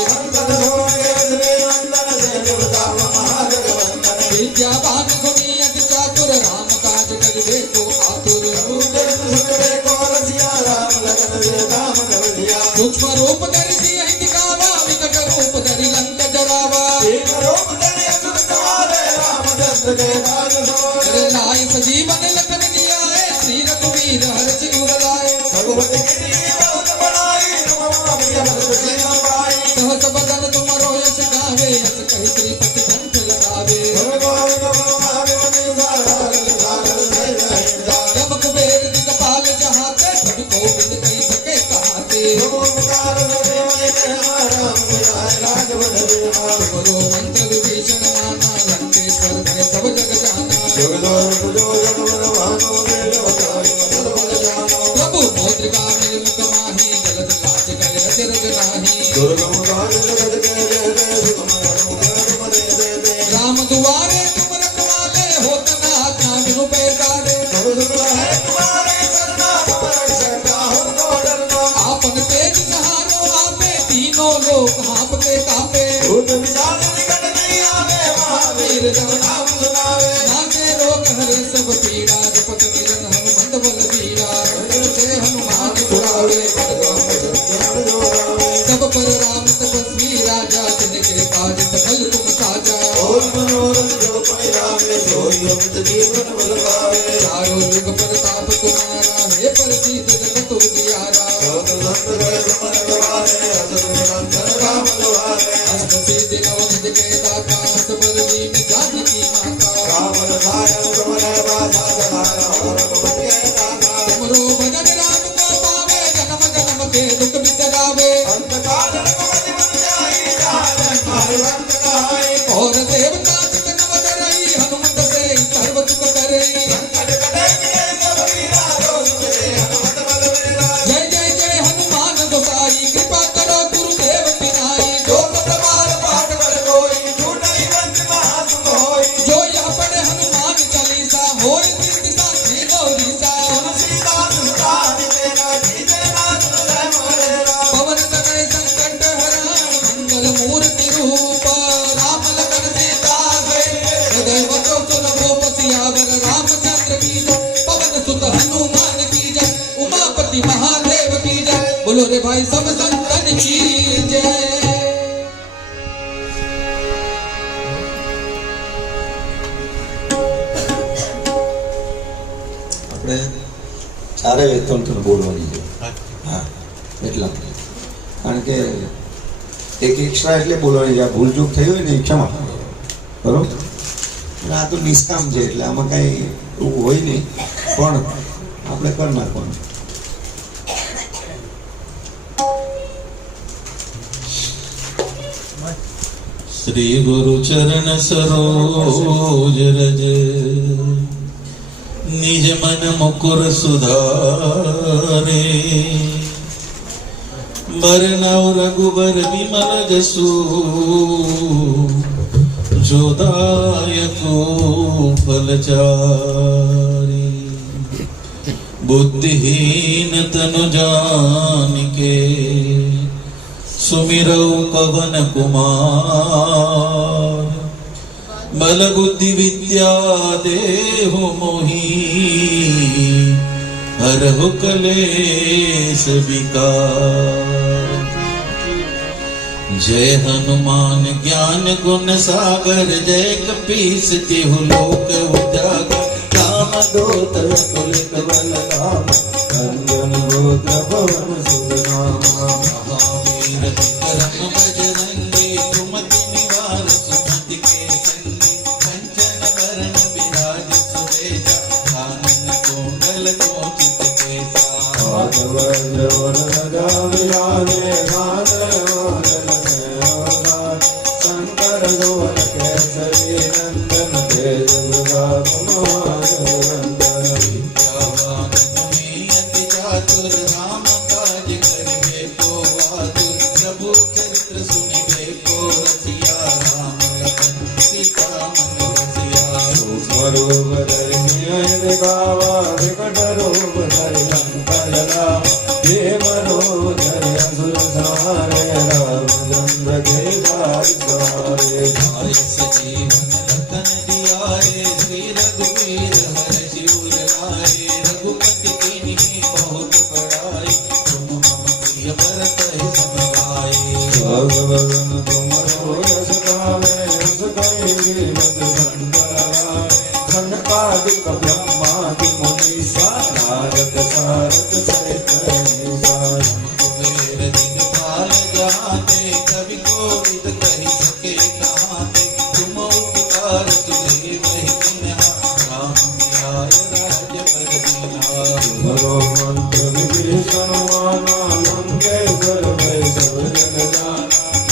विद्यावान गुणी अति चातुर, राम काज करिबे को आतुर। सूक्ष्म रूप धरि सियहि दिखावा, विकट रूप धरि लंक जरावा। अरे लाए सजीवन लखन जियाए, श्री रघुवीर हरषि उर लाए। सहस बदन तुमरो यश गावे, यश कहि श्रीपति कंठ लगावे। जब कुबेर दिगपाल जहाते, सब गोविंद कहि सके कहाते। गुरु मंत्र विभीषण माना, लंकेश्वर भय सब जग जाना। प्रभु मौद्रिका मिल मुख माही, जलद लाज गले अचरज नाही। राम दुआरे तुम रखवाले, होत न आज्ञा बिनु पैसारे। आपन तेज सहारो आपे, तीनों लोक हाँपते कापे। महावीर जब नाम सुनावे, नासे रोग हरे सब पीड़ा। जपत निरन हनुमंत बल बीरा, से हनुमान छुड़ावे। सब पर राम तपस्वी राजा, जिनके काज सकल तुम साजा। चारों युग प्रताप तुम्हारा, हे प्रसिद्ध जगत उजियारा। अष्ट सिद्धि नव निधि के दाता, असबर दीन जानकी माता। तुमरो भजन राम को पावे, जन्म जन्म के दुख बिसरावे। और देवता चित नव धरई, हनुमत से सर्व सुख करई। जय जय जय हनुमान गोसाई, कृपा करो गुरुदेव की नाई। जो सत बार पाठ कर कोई, जो या पढ़े हनुमान चालीसा, होय सिद्धि साक्षी गौरीसा। पवन तनय संकट हरण, मंगल मूर्ति रूप। राम लखन सीता हृदय वचो सुलभो सियावर। रामचंद्र की जय, पवन सुत हनुमान की जय। उमापति महादेव की जय, बोलो रे भाई सब संतन की जय। આપણે ચારે વેતન બોલવાની છે. હા એટલા કારણ કે એક એક્સ્ટ્રા એટલે બોલવાની છે. આ ભૂલચૂક થઈ હોય ને એ ક્ષમા બરોબર. અને આ તો નિષ્કામ છે એટલે આમાં કાંઈ એવું હોય નહીં, પણ આપણે કરી નાખવાનું. श्री गुरु चरण सरोज रज, निज मन मुकुर सुधारे। बरनौ रघुबर विमल जसु, जो दायको फल चारि। बुद्धिहीन तनु जानिके, सुमिरौ पवन कुमार। बल बुद्धि विद्या देहु मोहि, हरहु कलेश विकार। जय हनुमान ज्ञान गुण सागर, जय कपीस तिहु लोक उजागर। राम दूत तुलित बल धाम, अंजन गोत्र पवन सुत नामा। महावीर विक्रम बजरंगी, सुमति निवार सुमति के संगी। कंचन बरन विराज सुबेसा, कानन कुंडल कुंचित केसा। हाथ वज्र और ध्वजा विराजे, शंकर तर्जोन केसरी नंदन तेज प्रताप महानंदन विद्यावान गुणी अति चातुर राम काज करिबे को आतुर प्रभु चरित्र सुनिबे को रसिया राम लखन सीता मन बसिया सूक्ष्म रूप धरि सिंह दिखावा विकट रूप धरि लंका जला देव रूप धरि असुर संहारे रामचंद्र के दास द्वारे आय सजीवन रतन दियारे श्री रघुवीर हर शिवर लाए रघुपति कीन्ही बहुत बड़ाई तुम मम प्रिय भरत ही सब गाए भगवन तुमरो यश गावे यश कहि मत भंडारा सनकादिक ब्रह्मादि मुनीसा नारद सारद सहित निसार कुबेर दिगपाल जहाते कवि कोविद कहि सके कहाते तुम उपकार तुझे वही किन्हा राम मिलाय राज्य पर दीन्हा तुमरो मंत्र विभीषण माना लंकेश्वर भय सब जग जाना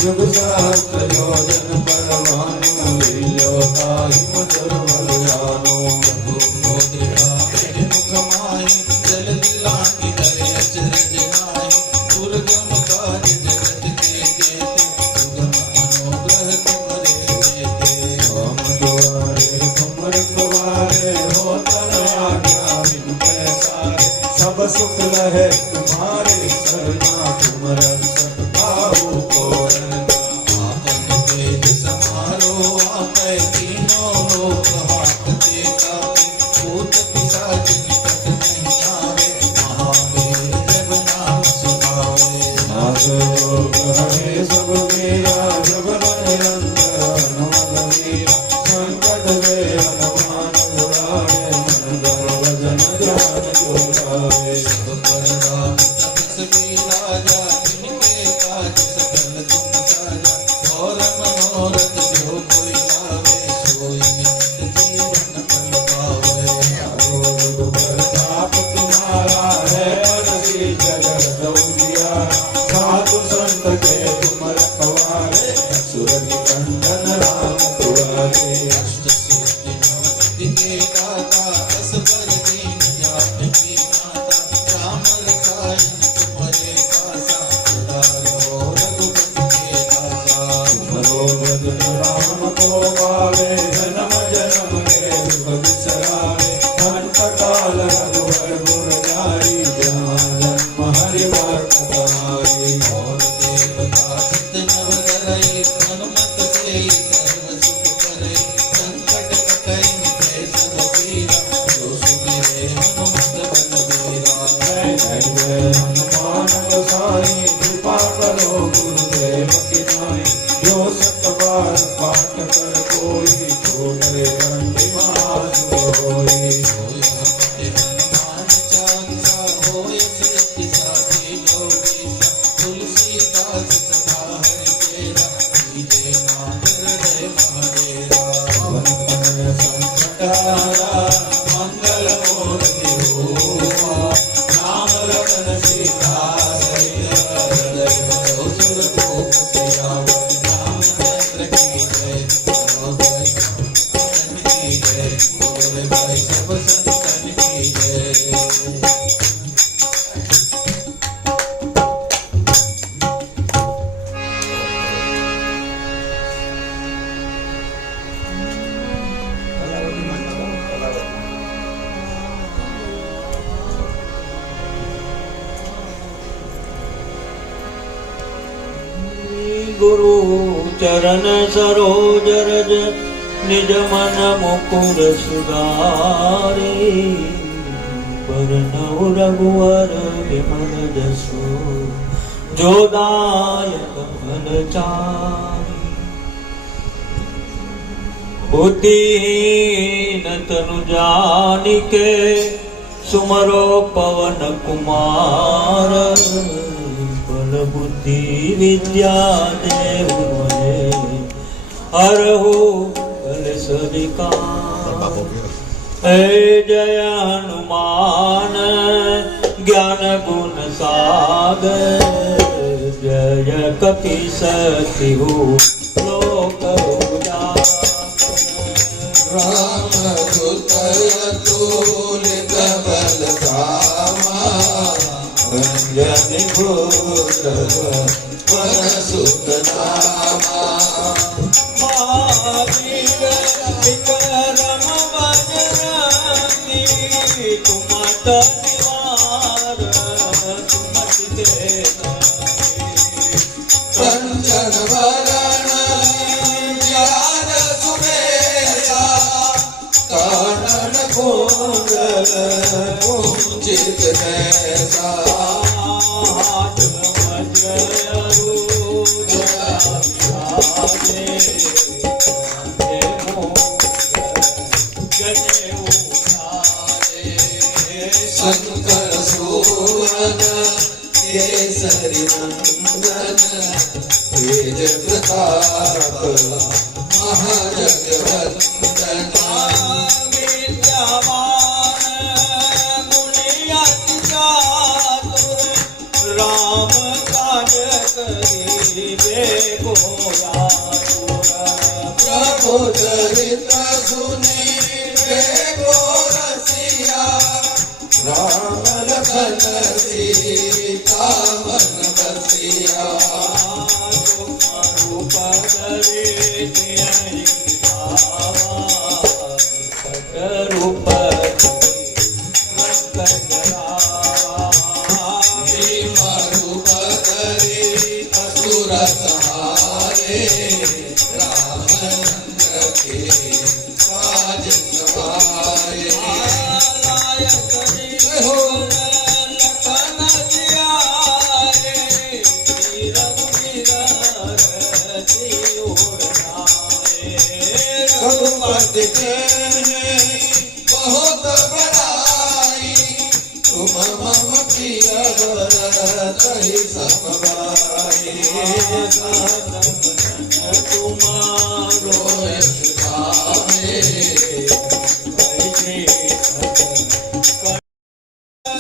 युग सहस्त्र योजन परवानु लील्यो ताहि मधुर बल जानो मुद्रिका मेरे मुख माहि जल दिलांगी धरे अचरज नाहि दुर्गम काज जगत के जेते सुगम अनुग्रह तुम्हारे देते राम द्वारे तुम रखवारे हो तन आज्ञा बिन पैसारे सब सुख लहे तुम्हारे सरना तुम रक्षक काहू को आपन तेज समारो आपै तीनों लोक हाकते कापे भूत पिशाच निकट नहीं आवे महावीर जब नाम सुनावे नाथ लोक हरे सब वीरा जगत निरंतर हनुमत वीरा संकट वे हनुमान उड़ावे मन धर भजन ध्यान जोड़ावे सब पर राम तपस्वी राजा जिनके काज सकल तुम साजा और मनोरथ जो कोई लावे सोई नित जीवन फल पावे प्रताप तुम्हारा है अरसी जगत उजियारा साधु संत के तुम रखवारे असुर निकंदन राम तुम्हारे अष्ट सिद्धि नवनिधि के दाता असबर दीन जानकी माता राम रसायन तुम्हारे पासा सदा रहो रघुपति के दासा तुम्हारो भजन राम को पावे जन्म जन्म के दुख बिसरावे अंत काल रघुवर गुण जाई जहाँ जन्म हरि भक्त कहाई और देवता चित नव धरई हनुमत से सर्व सुख करे संकट कटई मिटै सब पीरा जो सुमिरे हनुमत बलबीरा जय जय जय हनुमान गोसाई कृपा करो गुरुदेव की नाई जो सत बार पाठ कर कोई छोटे बंदी मास होई होय हनुमान चालीसा होय सिद्धि साखी गौरीसा तुलसीदास सदा हरि तेरा कीजे नाथ हृदय महरेरा पवन तनय संकट हारा मंगल मूर्ति रूपा राम लखन सीता सहित हृदय जो सुर भूप सियावर रामचंद्र की जय बोलो भाई संतन की जय बोले भाई सब संतन की जय गुरु चरण सरोज रज निज मन मुकुर सुधारी बरनउ रघुवर विमल जसु जो दायक फल चारि बुद्धिहीन तनु जानिके सुमरो पवन कुमार बल बुद्धि विद्या देहु मोहे हरहु कलेश विकार हे जय हनुमान ज्ञान गुण सागर जय कपि सतिहु लोक विक्रम बजरंगी तुम तत्वार तुमत के कंचन वरण ज्ञान सुमेरा कानन कुंडल कुंचित कैसा हाथ शंकर सुवन केसरी नंदन तेज प्रताप महाजगवंदन राम काज करीबे प्रभु चरित्र सुनी देखो रसिया राम लखन सीता मन बसिया रूप असुर सहारे रामचंद्र के काज सवारे रघुपति के बहुत बड़ाई तुम मम प्रिय भरत ही समवाई तुम्हारो यश गावे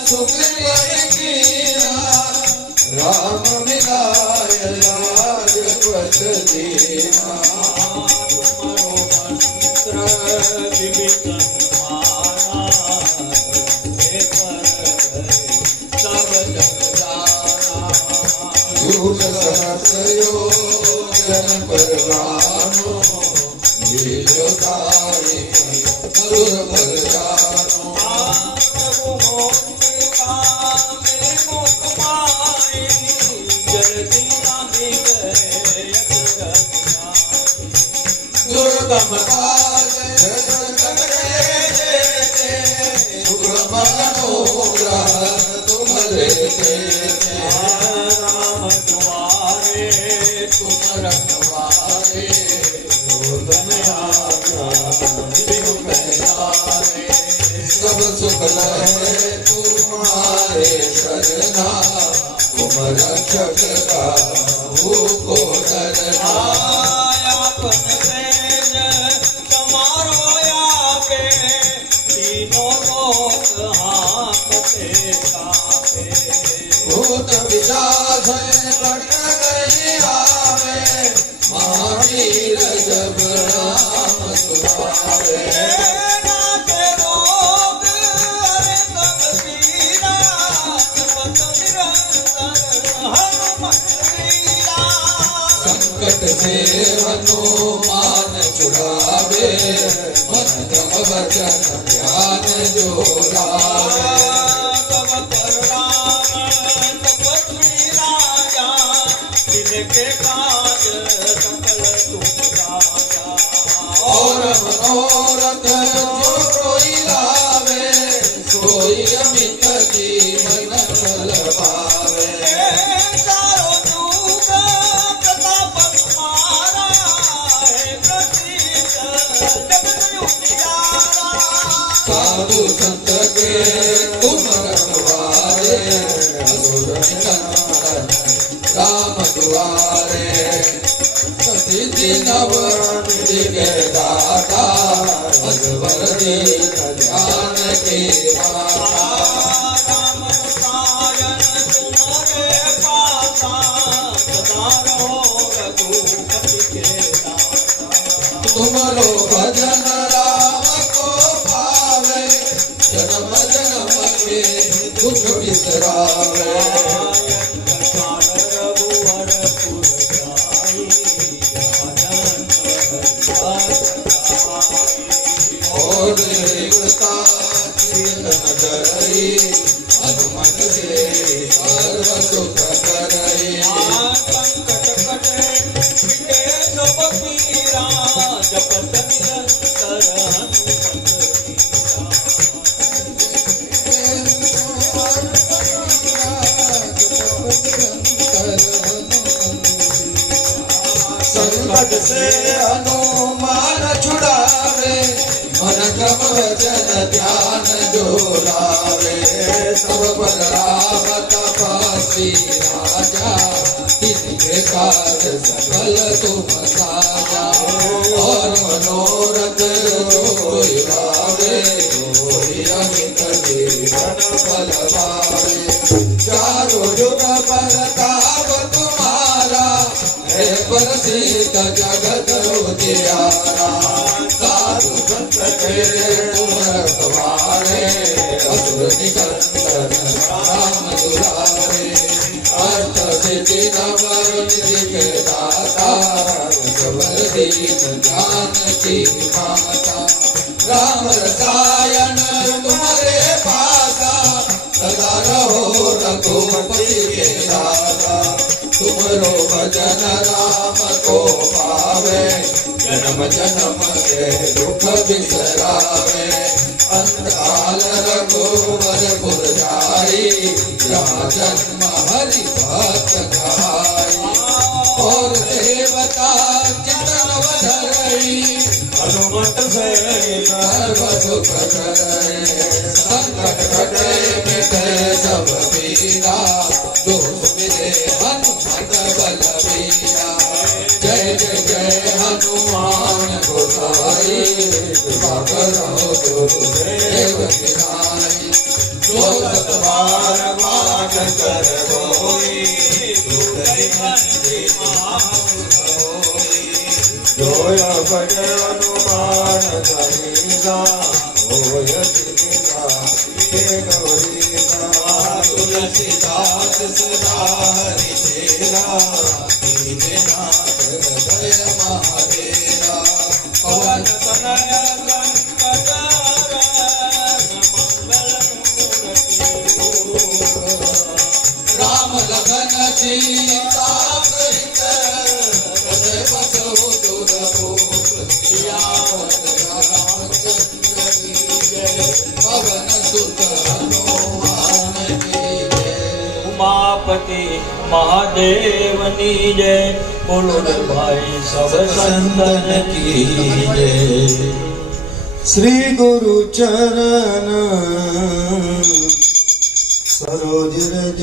सुग्रीव कीना राम मिलाय राजपथ दीना युग सहस्रो जन परवानो लीलो तारी मधुर फल जानो दुर्गम काल जगत के सुगम मनोग्रह तुम लेते राम द्वारे तुम रखवारे तुम आज्ञा बिनु पैसारे सब सुख लहे तुम्हारे शरणा तुम रक्षक का को डरना आपन तेज तुम्हारो आपे तीनों लोक आपते कापे भूत पिशाच कट नहीं आवे महावीर जब नाम सुनावे नाथे रोग हरे तब पीरा जपत निरंतर हनुमत वीरा संकट से हनुमान छुड़ावे मन क्रम वचन ध्यान जो लावे तब करुणाम तपस्वी राजा तिनके काज सकल तुम राजा और मनोरथ जो कोई लावे सोई अमित जीवन फल पावे चारो युग प्रताप तुम्हारा है प्रसिद्ध जगत उजियारा साधु संत के तुम रखवारे असुर निकंदन राम दुआरे सिद्धि नव निधि के दाता असवर दीन ध्यान के माता राम रसायन तुम्हारे पासा सदा रहो रघुपति के दासा तुमरो भजन राम को पावे जन्म जन्म के दुख बिसरावे रघुवर पुर जाई आनंद और देवता चिंतन करई हनुमत से सर्व सुख करई संकट कटे मिटे सब पीरा जपत निरंतर संकट से हनुमान छुड़ावे मन क्रम वचन ध्यान जो लावे सब पर राम तपस्वी राजा तिनके काज सकल तुम साजा और मनोरथ जो कोई लावे कोई अमित जीवन फल पावे चारों युग परताप तुम्हारा है प्रसिद्ध जगत उजियारा साधु संत के तुम रखवारे असुर निकंदन राम दुलारे अष्ट सिद्धि नव निधि के दाता सबर दीन जानकी माता राम रसायन तुम्हारे पासा सदा रहो रघुपति के दाता तुमरो भजन राम को पावे जन्म जन्म के दुख बिसरावे अंतकाल रघुवर पुर जाई जहाँ जन्म हरि भक्त कहाई और देवता चितन धरई हनुमत से सर्व सुख करई संकट कटे मिटे सब पीरा जो सुमिरे हनुमत बलवीरा जय जय जय हनुमान गोसाई कृपा करो गुरुदेव गिराई जो सतबार मान कर होई जोय भज हनुमान चालीसा होय सिद्धिसा हे गौरीसा तुलसीदास सदा हरि तेरा दीने नाथ हृदय महादेवा पवन तनय संकट राम लगन सीता सहित हृदय बसहु सुरभूप सियावर रामचंद्र की जय पवन सुत हनुमान की जय उमापति महादेवनी जय बोलो भाई सब संतन की जय श्री गुरु चरण सरोज रज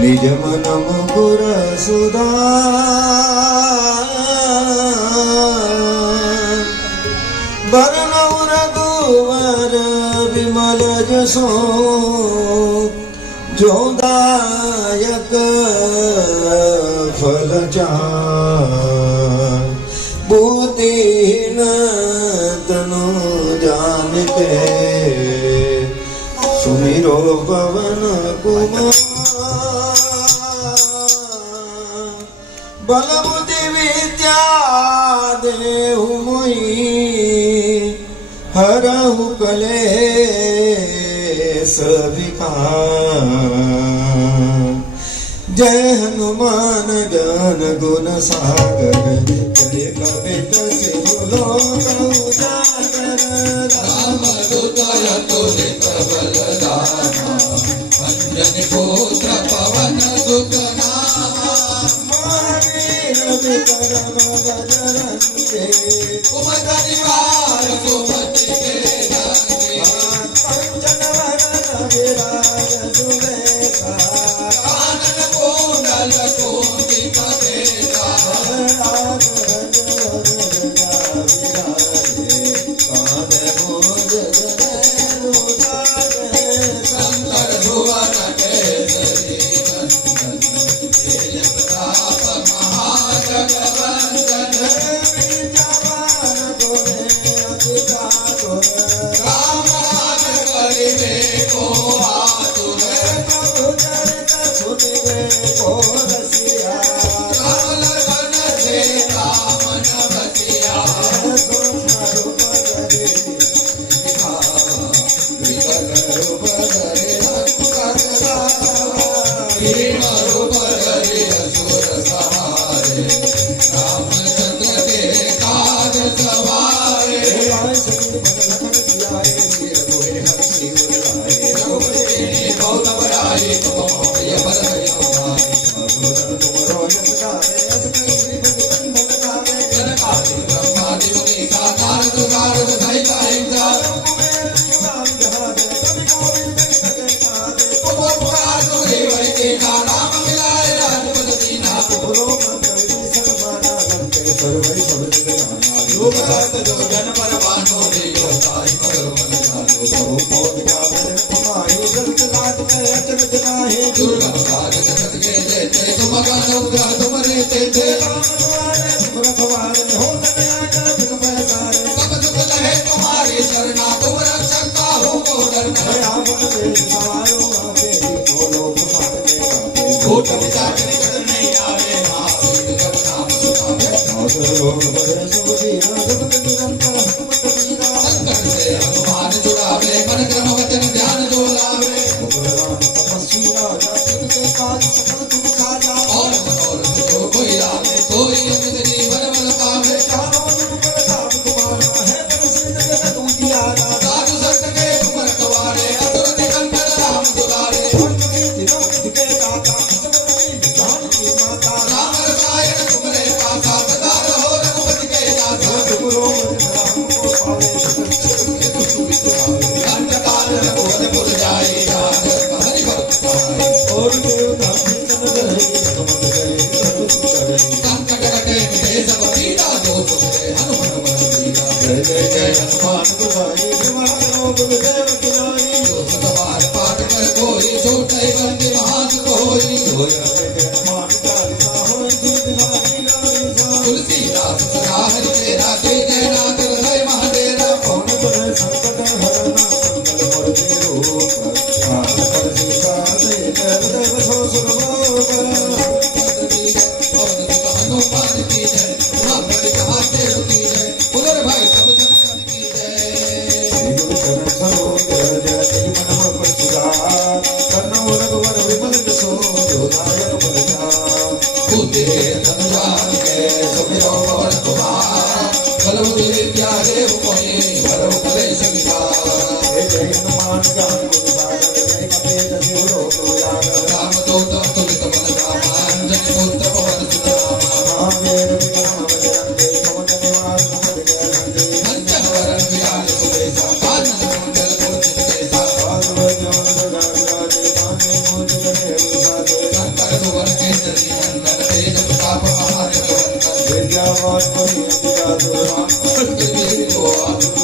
निज मन मुकुर सुधार बरनऊ रघुवर विमल जसो जो दायक फल चार बुद्धिहीन तनु जानते सुमिरो पवन कुमार बल बुद्धि विद्या देहु मोहि हरहु कलेश विकार जय हनुमान ज्ञान गुण सागर जय कपित सिंह लोक उजागर राम दुदय तुलित बलधामा अंजनी पुत्र पवन सुत नामा महावीर विक्रम बजरंगे कुमधनि वार सुमति के रंगे कंचन वरण विराज सुबेसा कानन कुंडल कुंडित केसा शंकर भुवन केसरी नंदन तेज प्रताप महाजगवंदन राम राज करिबे को आतुर राम लगन से रामचंद्र के काज सवारे रघुपति बहुत बड़ाई तुम मोय बर गए तुम्हारे सरकारी ब्रह्मादि मुनि सा नारद नारद सहित अहिंसा उपकार तुम्हें वही देखा राम मिलाए राजपद दीना जो भक्त जो जन पर बांधो दे जो ताहि मधुर मन जानो दुर्गम काज जगत के देते तुम अनुग्रह तुम रहते थे सब दुख लहे तुम्हारी शरणा तुम रक्षक काहू को डरना भूत पिशाच निकट नहीं आवे महावीर जब नाम सुनावे संकट से हनुमान जुड़ावे मन क्रम वचन ध्यान जो लावे और मनोरथ जो कोई लावे कोई अमित जीवन बल पावे साधु संत के तुम रखवारे असुर निकंदन राम दुलारे राम रसायन तुमरे पासा सदा रहो रघुपति के दासा अंतकाल रघुपत पुर जाए हरि भक्त पाए संकट कटे मिटे सब पीड़ा दोष मिटे हनुमत बल बीरा जय जय जय हनुमान जो सत बार पाठ कर कोई छोटे बंदे महासुख होई तुलसीदास सदा हरि तेरा जय जय नाथ हृदय महाडेरा हनुमान की जय महाबली महादेव की जय उधर भाई सब संतन की जय बुद्धि धनुरान के सुमिरो पवन कुमार बल बुद्धि विद्या देव कोई भरव कलेश विकार राम दूत तुलित बल रामा अंजनी पुत्र पवन सुत रामा अंजन वरन विराज सुबेसा कानन कुंडल कुंचित केसा शंकर सुवन केसरी नंदन तेज प्रताप महाजगवंदन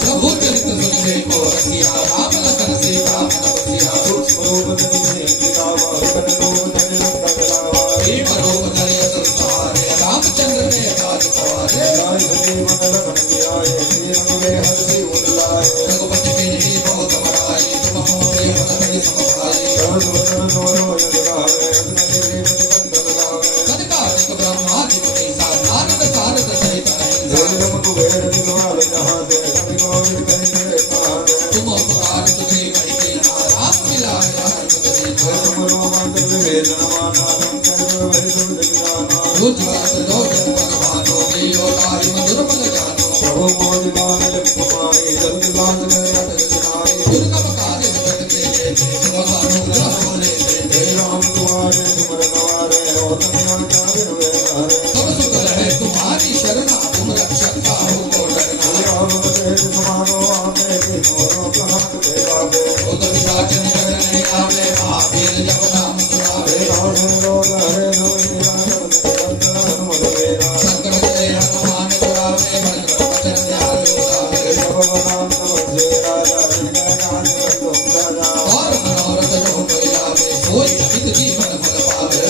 प्रभु चरित सुनिए को रसिया राम लखन सीता मन बसिया भीम रूप धरि असुर सहारे रामचंद्र ने काज सवारे रघुपति कीन्ही बहुत बड़ाई तुम मोरे मन कहि सम भाई कनकादिक ब्रह्मादि मुनि सा नारद सारद सहित अहिंसा तुम उपकार तुझे कहि कीन्हा राम मिलाए राजपद दीना बुद्ध सहस्र जो जन भगवानो लियो लाहि मधुर फल जानो दुर्गम काज जगत के देते तुम अनुग्रह हो लेते सब सुख रहे तुम्हारी शरणा तुम रक्षक काहू को डरना भूत पिशाच निकट नहीं आवे महावीर जब नाम सुनावे संकट से हनुमान जुड़ावे मन क्रम वचन ध्यान जो लावे और मनोरथ जो कोई लावे सोई अमित जीवन फल पावे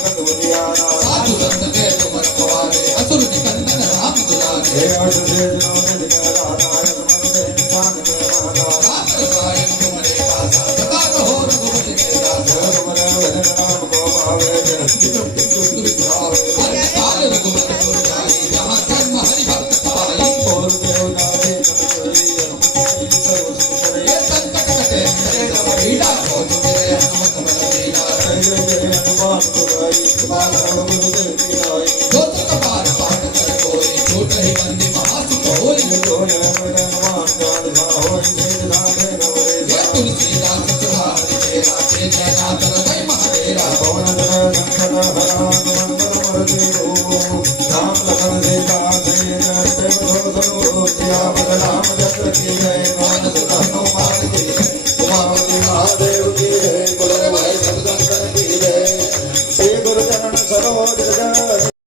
साधु संत के तुम रखवारे असुर निकंदन राम दुलारे राम रसायन तुमरे पासा सदा रहो रघुपति के दासा अंतकाल रघुपत पुर जाई जहाँ जन्म हरि भक्त पाई ये संकट कटे मिटे सब पीड़ा को तुमरे हनुमत बल बीरा राम चंद्र की जय, मानस हनुमान की जय, उमापति महादेव की जय।